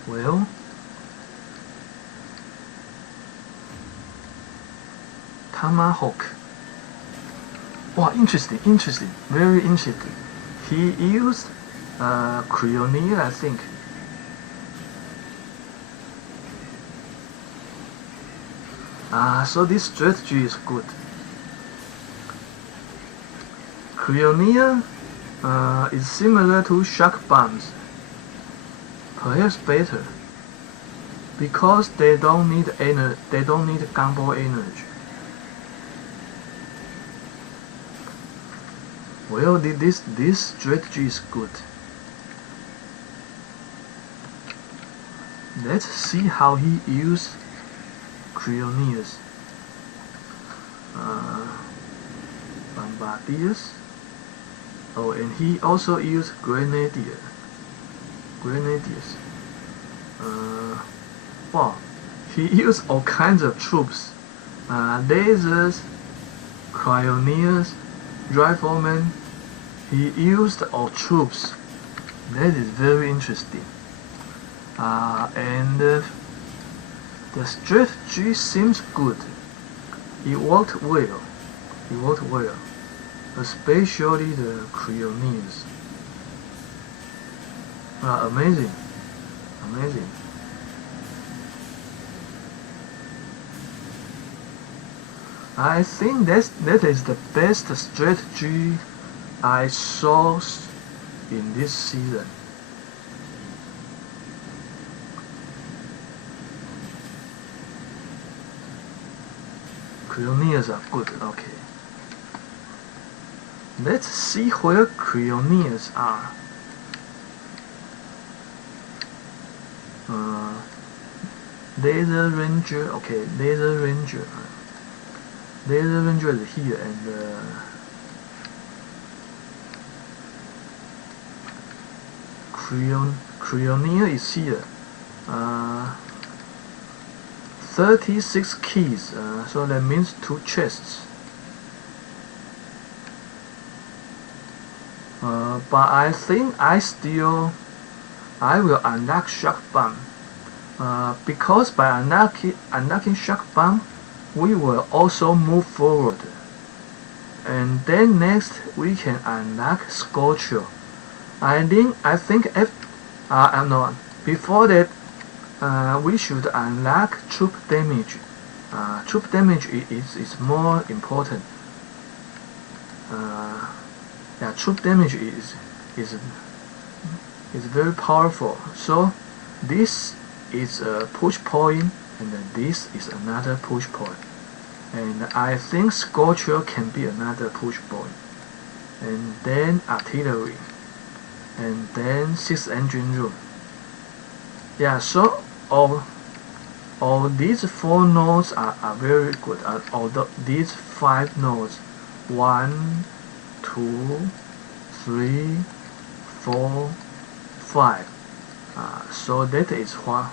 Well, tomahawk. Wow, interesting, very interesting. He used Creonia, I think. So this strategy is good. Creonia is similar to shock bombs, perhaps better, because they don't need gunpowder energy. Well, this strategy is good. Let's see how he used Creonias. Bombardiers. Oh, and he also used Grenadiers. Wow, he used all kinds of troops. Lasers, Creoniers, riflemen. He used all troops. That is very interesting. And the strategy seems good. It worked well. Especially the Creonians. Amazing. I think that is the best strategy I saw in this season. Creonians are good, okay. Let's see where Creonians are. Laser Ranger, okay, Laser Ranger. Laser Ranger is here, and Creonia is here. 36 keys, so that means 2 chests. But I think I will unlock shock bomb. Because by unlocking shock bomb, we will also move forward. And then next we can unlock Scorcher. Before that, we should unlock troop damage. Troop damage is more important. Troop damage is very powerful. So this is a push point, and this is another push point. And I think Scorcher can be another push point. And then artillery. And then 6 engine room. So all these 4 nodes are very good. Although these 5 nodes, 1, 2, 3, 4, 5. So that is what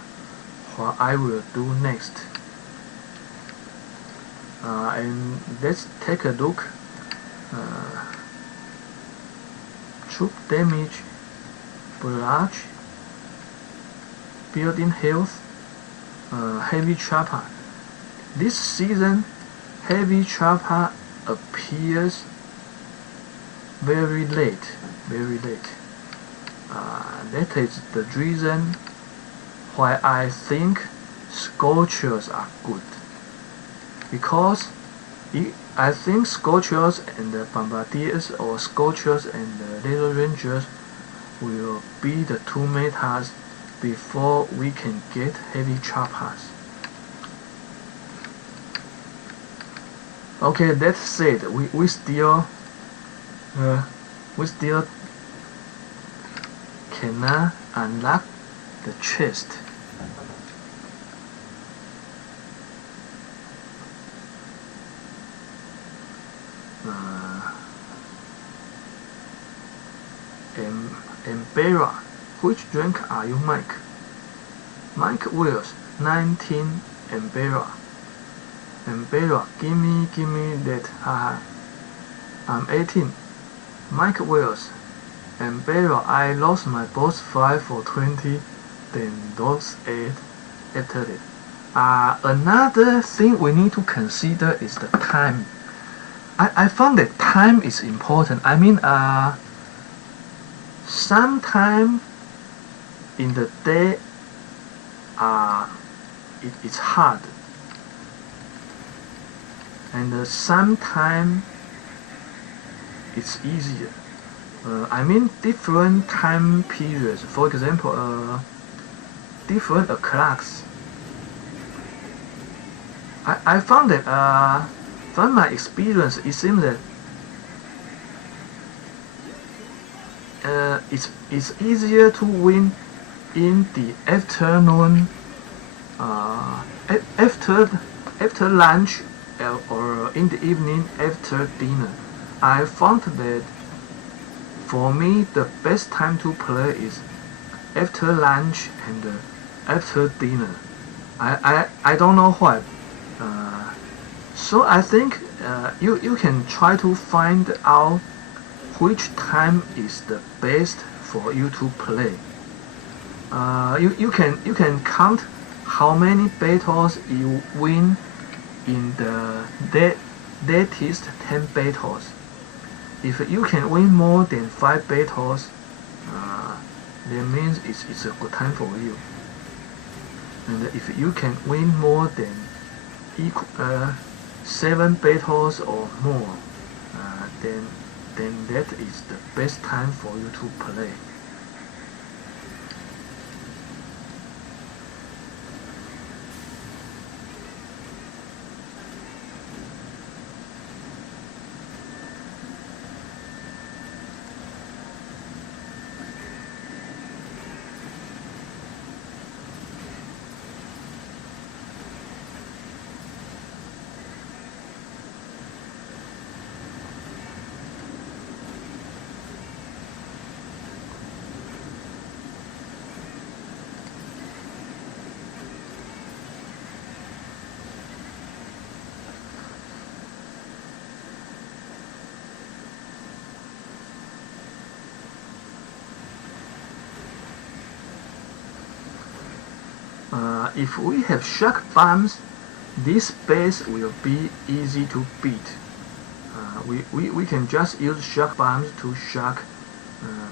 I will do next. And let's take a look. Troop damage, barrage, building health, heavy chopper. This season, heavy chopper appears very late. That is the reason why I think Scorchers are good. Because I think Scorchers and the Bombardiers, or Scorchers and the Laser Rangers, will be the 2 metas before we can get heavy choppers. Okay, that said, we still cannot unlock the chest. Embera, which rank are you, Mike? Mike Wells, 19 Embera. Embera, gimme that, haha. I'm 18. Mike Wells, Embera, I lost my boss fight for 20 than those 8 after it. Another thing we need to consider is the time. I found that time is important. I mean, sometime in the day, it's hard, and sometime it's easier. I mean, different time periods. For example, different clocks. I found that from my experience, it seems that it's easier to win in the afternoon, after lunch, or in the evening after dinner. I found that for me the best time to play is after lunch and after dinner. I don't know why. So I think you can try to find out which time is the best for you to play. You can count how many battles you win in the latest 10 battles. If you can win more than 5 battles, that means it's a good time for you. And if you can win more than 7 battles or more, then that is the best time for you to play. If we have shock bombs, this base will be easy to beat. We can just use shock bombs to shock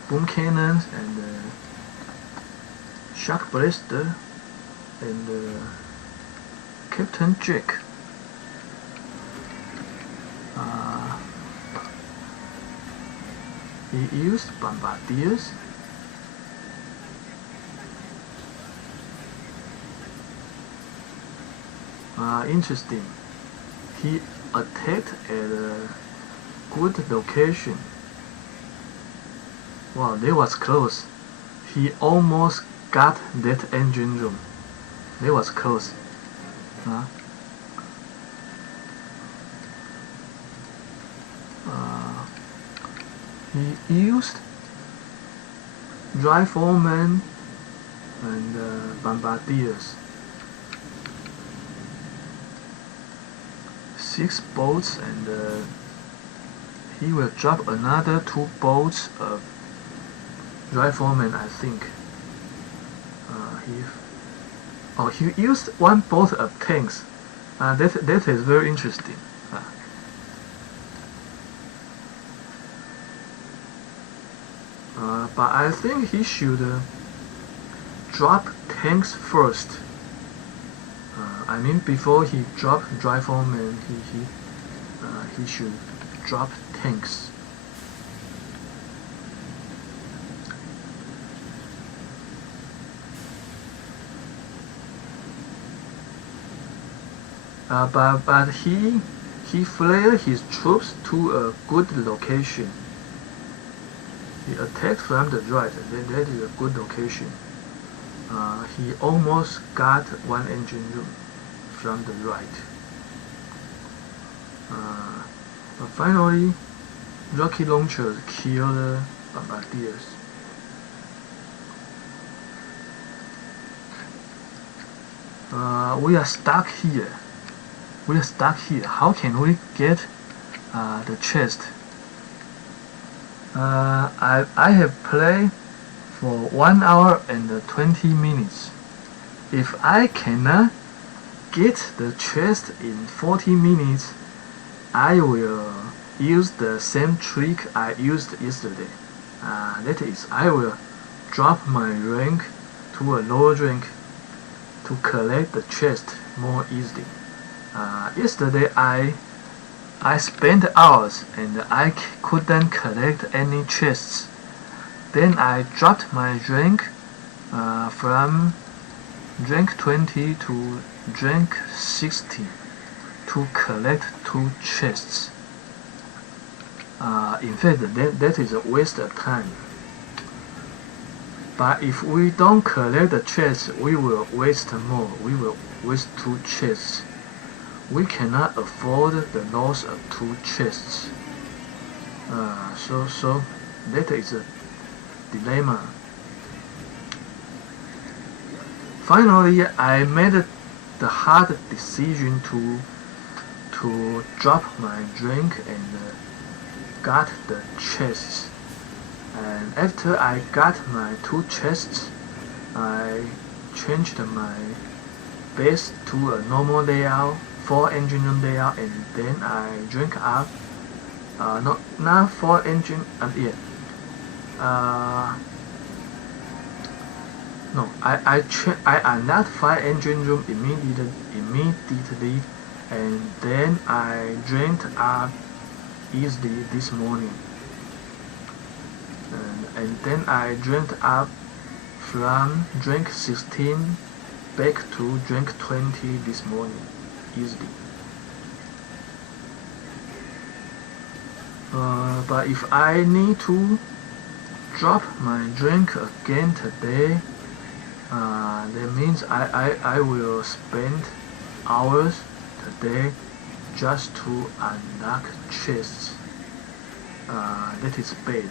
boom cannons and shock blaster and Captain Jack. He used bombardiers. Interesting. He attacked at a good location. Wow, that was close. He almost got that engine room. That was close. He used riflemen and bombardiers. 6 bolts, and he will drop another 2 bolts of riflemen, I think. He used 1 bolt of tanks. That is very interesting. But I think he should drop tanks first. I mean, before he dropped riflemen, he should drop tanks. But he fled his troops to a good location. He attacked from the right. That is a good location. He almost got 1 engine room from the right. But finally, rocket launchers killed bombardiers. We are stuck here. How can we get the chest? I have played for 1 hour and 20 minutes. If I cannot get the chest in 40 minutes, I will use the same trick I used yesterday. That is, I will drop my rank to a lower rank to collect the chest more easily. Yesterday I spent hours and I couldn't collect any chests. Then I dropped my rank from rank 20 to rank 60 to collect 2 chests. In fact, that is a waste of time. But if we don't collect the chests, we will waste more. We will waste 2 chests. We cannot afford the loss of 2 chests. So that is a dilemma. Finally, I made the hard decision to drop my rank and got the chests. And after I got my 2 chests, I changed my base to a normal layout, 4 engine room layout, and then I drank up. Not 4 engine. No, I unlocked 5 engine room immediately, and then I drank up easily this morning. And then I drank up from drink 16 back to drink 20 this morning easily. But if I need to drop my drink again today, that means I will spend hours today just to unlock chests. That is bad.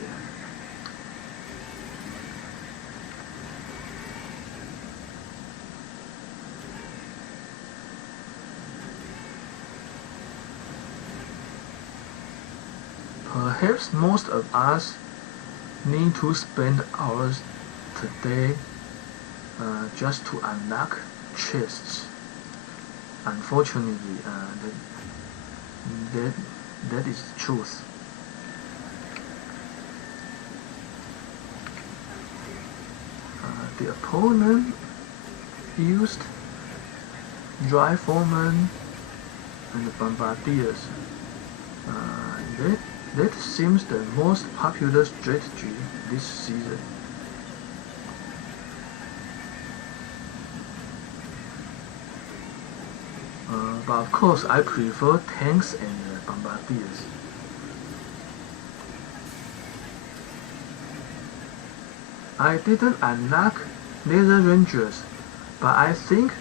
Perhaps most of us need to spend hours today just to unlock chests. Unfortunately, that is the truth. The opponent used dry foreman and bombardiers. That seems the most popular strategy this season. But of course, I prefer tanks and bombardiers. I didn't unlock laser rangers, but I think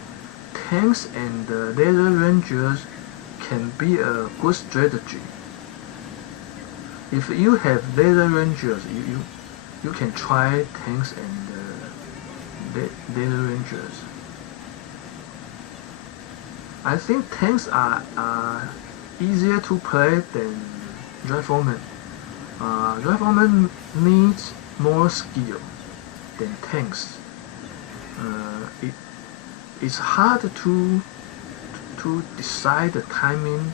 tanks and laser rangers can be a good strategy. If you have laser rangers, you can try tanks and laser rangers. I think tanks are easier to play than riflemen. Riflemen needs more skill than tanks. It's hard to decide the timing.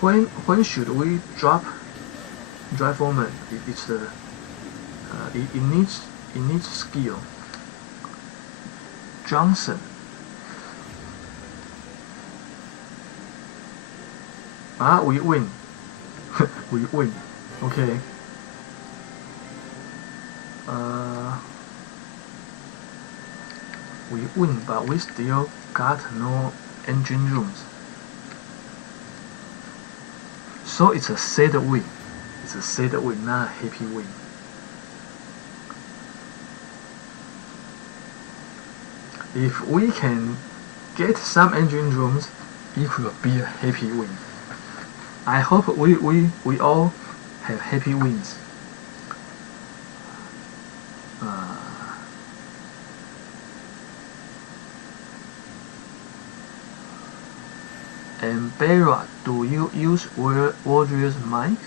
When should we drop rifleman? It needs skill. Johnson. We win. We win. Okay. We win, but we still got no engine rooms. So it's a sad win. It's a sad win, not a happy win. If we can get some engine rooms, it will be a happy win. I hope we all have happy wins. And Barra, do you use Warrior's mic?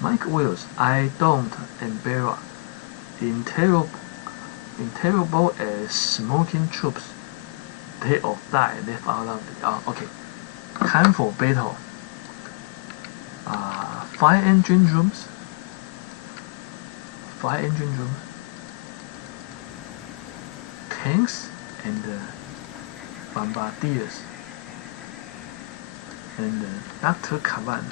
Mike Wills, I don't embarrass. Interrogable as smoking troops. They all die, left out of the. Oh, okay. Time for battle. Fire engine rooms. Fire engine rooms. Tanks and bombardiers. And Dr. Cavan.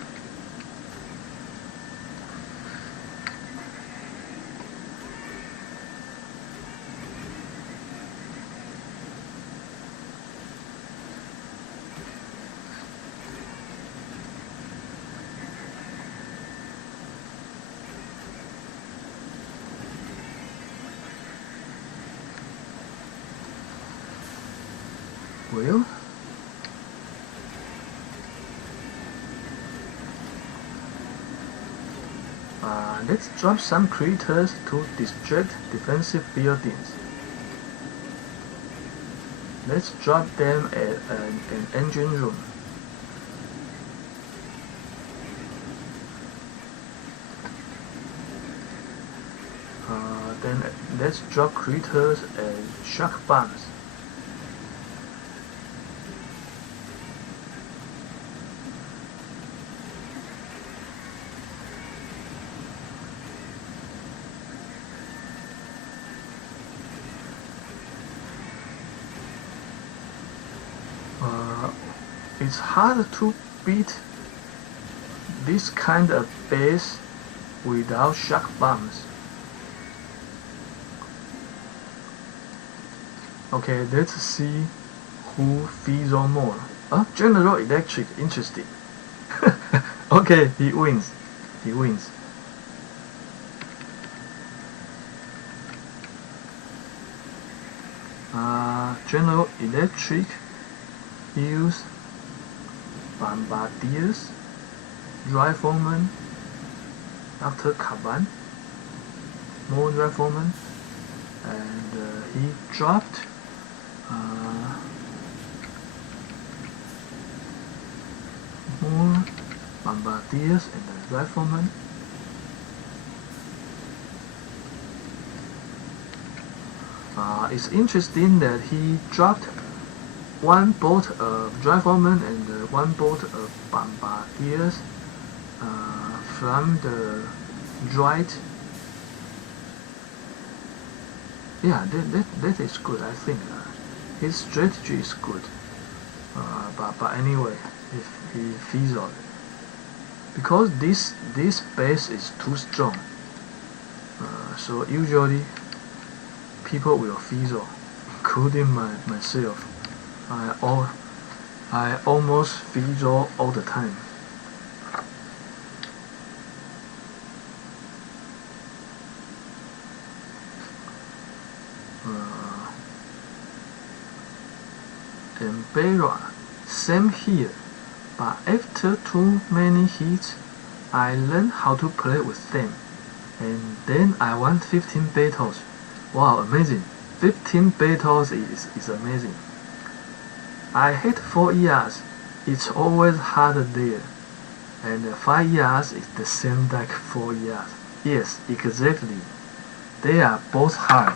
Well, let's drop some critters to distract defensive buildings. Let's drop them at an engine room. Then let's drop critters and shock bombs. It's hard to beat this kind of base without shock bombs. Okay, let's see who fizzle more. General Electric, interesting. Okay, he wins. He wins. General Electric use bombardiers, riflemen, Dr. Cavan, more riflemen, and he dropped more bombardiers and riflemen. It's interesting that he dropped one boat of riflemen and one boat of bombardiers from the right. Yeah, that is good. I think his strategy is good. But anyway, if he fizzled, because this base is too strong. So usually people will fizzle, including myself. I almost fizzle all the time. Embarrass, same here, but after too many hits, I learned how to play with them, and then I won 15 battles. Wow, amazing! 15 battles is amazing. I hate 4 years. It's always harder there. And 5 years is the same like 4 years. Yes, exactly. They are both hard.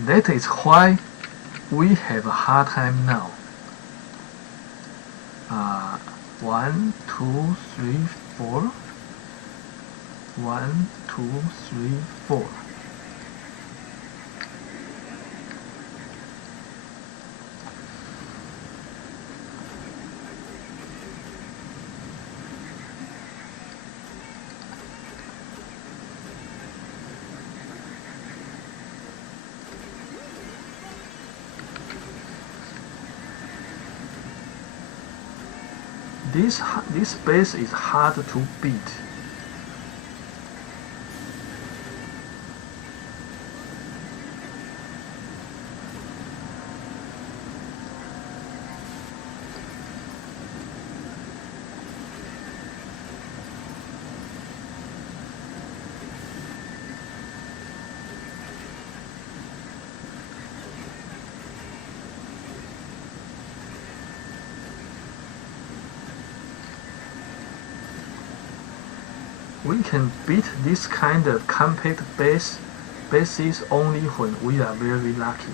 That is why we have a hard time now. 1, 2, 3, 4. 1, 2, 3, 4. This base is hard to beat. we can beat this kind of compact bases only when we are very lucky.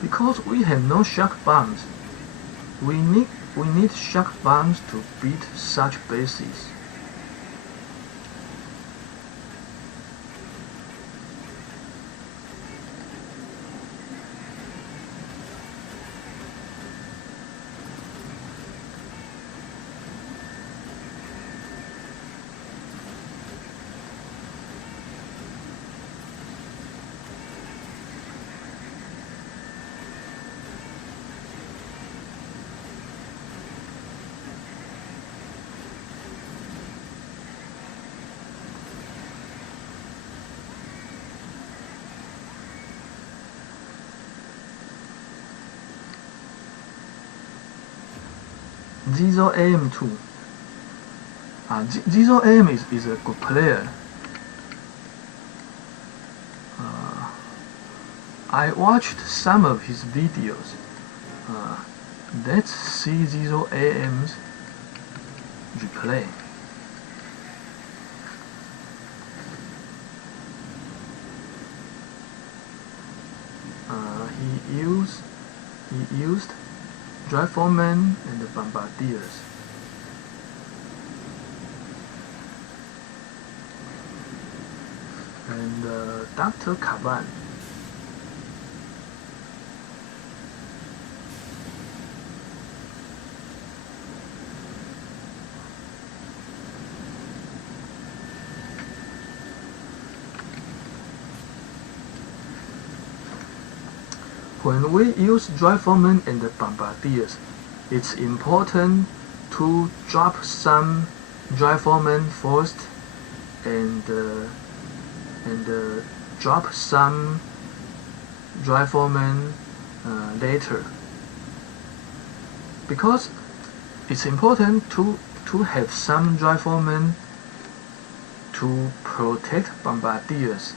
Because we have no shock bombs, we need shock bombs to beat such bases. Zizo AM2. Zizo AM is a good player. I watched some of his videos. Let's see Zizo AM's replay. He used Riflemen and the Bombardiers. And Dr. Caban. When we use Riflemen and the Bombardiers, it's important to drop some Riflemen first and drop some Riflemen later, because it's important to have some Riflemen to protect Bombardiers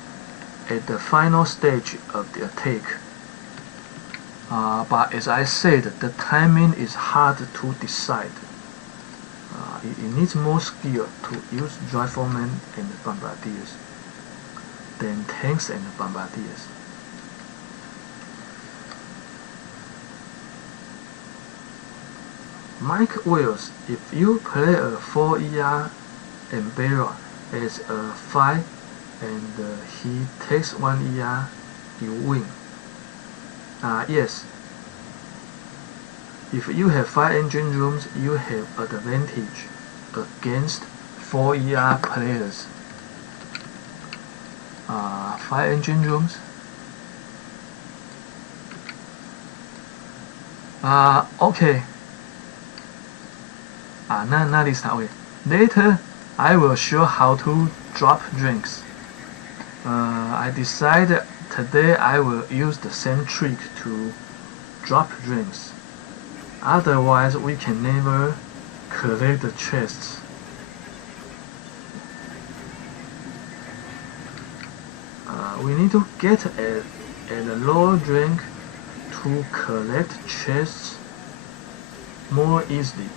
at the final stage of the attack. But as I said, the timing is hard to decide. It needs more skill to use Riflemen and Bombardiers than tanks and Bombardiers. Mike Wells, if you play a 4ER and Barrel as a 5 and he takes 1ER, you win. Yes. If you have 5 engine rooms, you have advantage against 4ER players. 5 engine rooms. Okay. Not this time. Okay. Later, I will show how to drop drinks. I decided today I will use the same trick to drop drinks. Otherwise, we can never collect the chests. We need to get at a lower rank to collect chests more easily.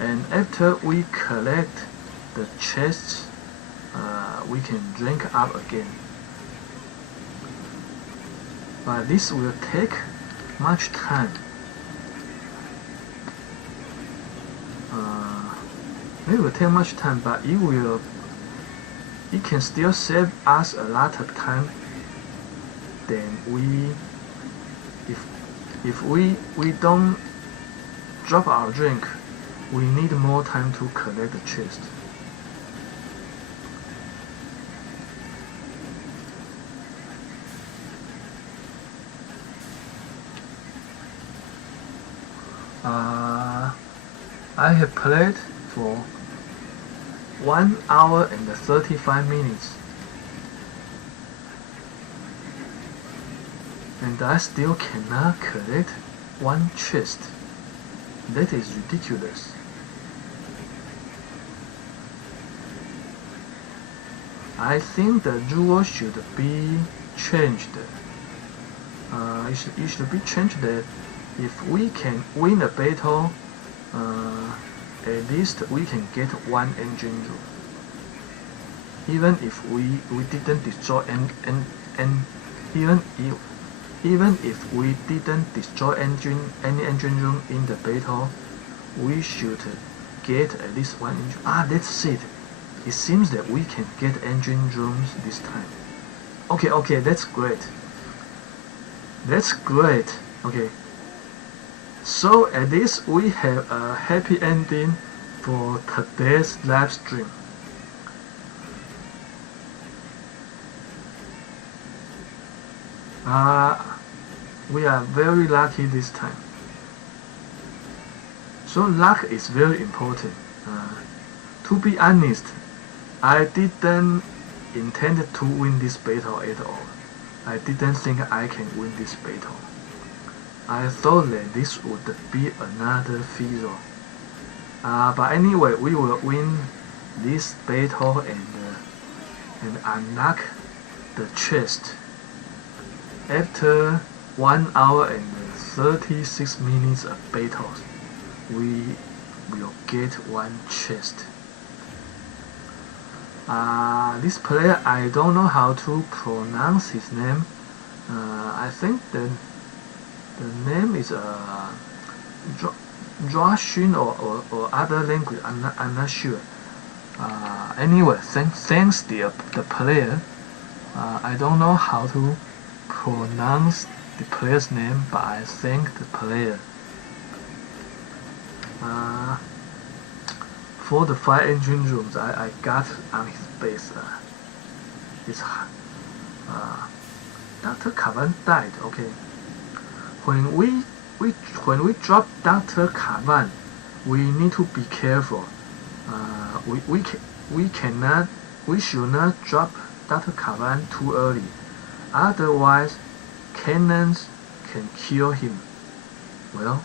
And after we collect the chests, we can drink up again. But this will take much time. It will take much time, but it can still save us a lot of time than if we don't drop our drink, we need more time to collect the chest. I have played for 1 hour and 35 minutes, and I still cannot collect one chest. That is ridiculous. I think the rule should be changed. It should be changed that if we can win a battle, at least we can get one engine room. Even if we didn't destroy and even if we didn't destroy any engine room in the battle, we should get at least one engine. That's it. It seems that we can get engine rooms this time. Okay, that's great. That's great. Okay. So at least we have a happy ending for today's live stream. We are very lucky this time. So luck is very important. To be honest, I didn't intend to win this battle at all. I didn't think I can win this battle. I thought that this would be another fizzle. But anyway, we will win this battle and unlock the chest. After 1 hour and 36 minutes of battles, we will get one chest. This player, I don't know how to pronounce his name. I think the name is Russian or other language. I'm not sure. Anyway, thanks the player. I don't know how to pronounce the player's name, but I thank the player. For the 5 engine rooms I got on his base, Dr. Cavan died. Okay, when we drop Dr. Cavan, we need to be careful. We should not drop Dr. Cavan too early, otherwise cannons can kill him. Well.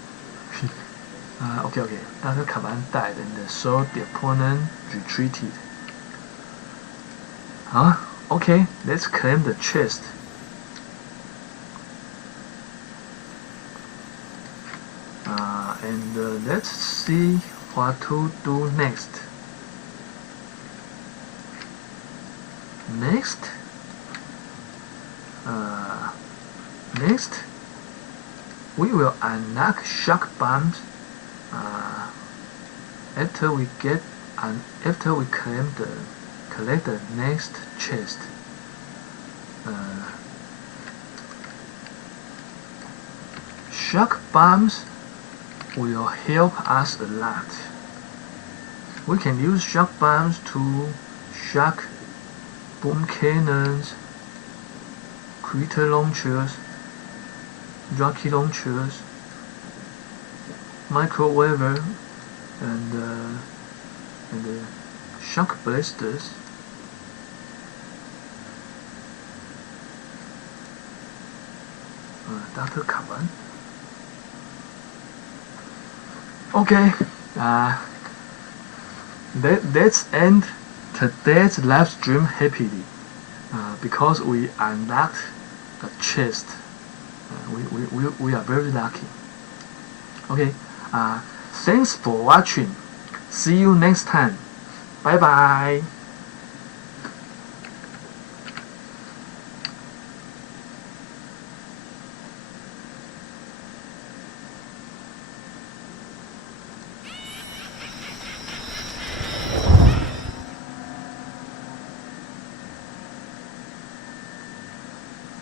Okay. Dr. Cavan died, and so the opponent retreated. Okay, let's claim the chest. And let's see what to do next. Next, we will unlock shock bombs. After we collect the next chest. Shock bombs will help us a lot. We can use shock bombs to shock boom cannons, critter launchers, rocket launchers, microwaver, and shock blasters. Dr. Cavan. Okay, let's end today's live stream happily, because we unlocked a chest. We are very lucky. Okay, thanks for watching. See you next time. Bye bye.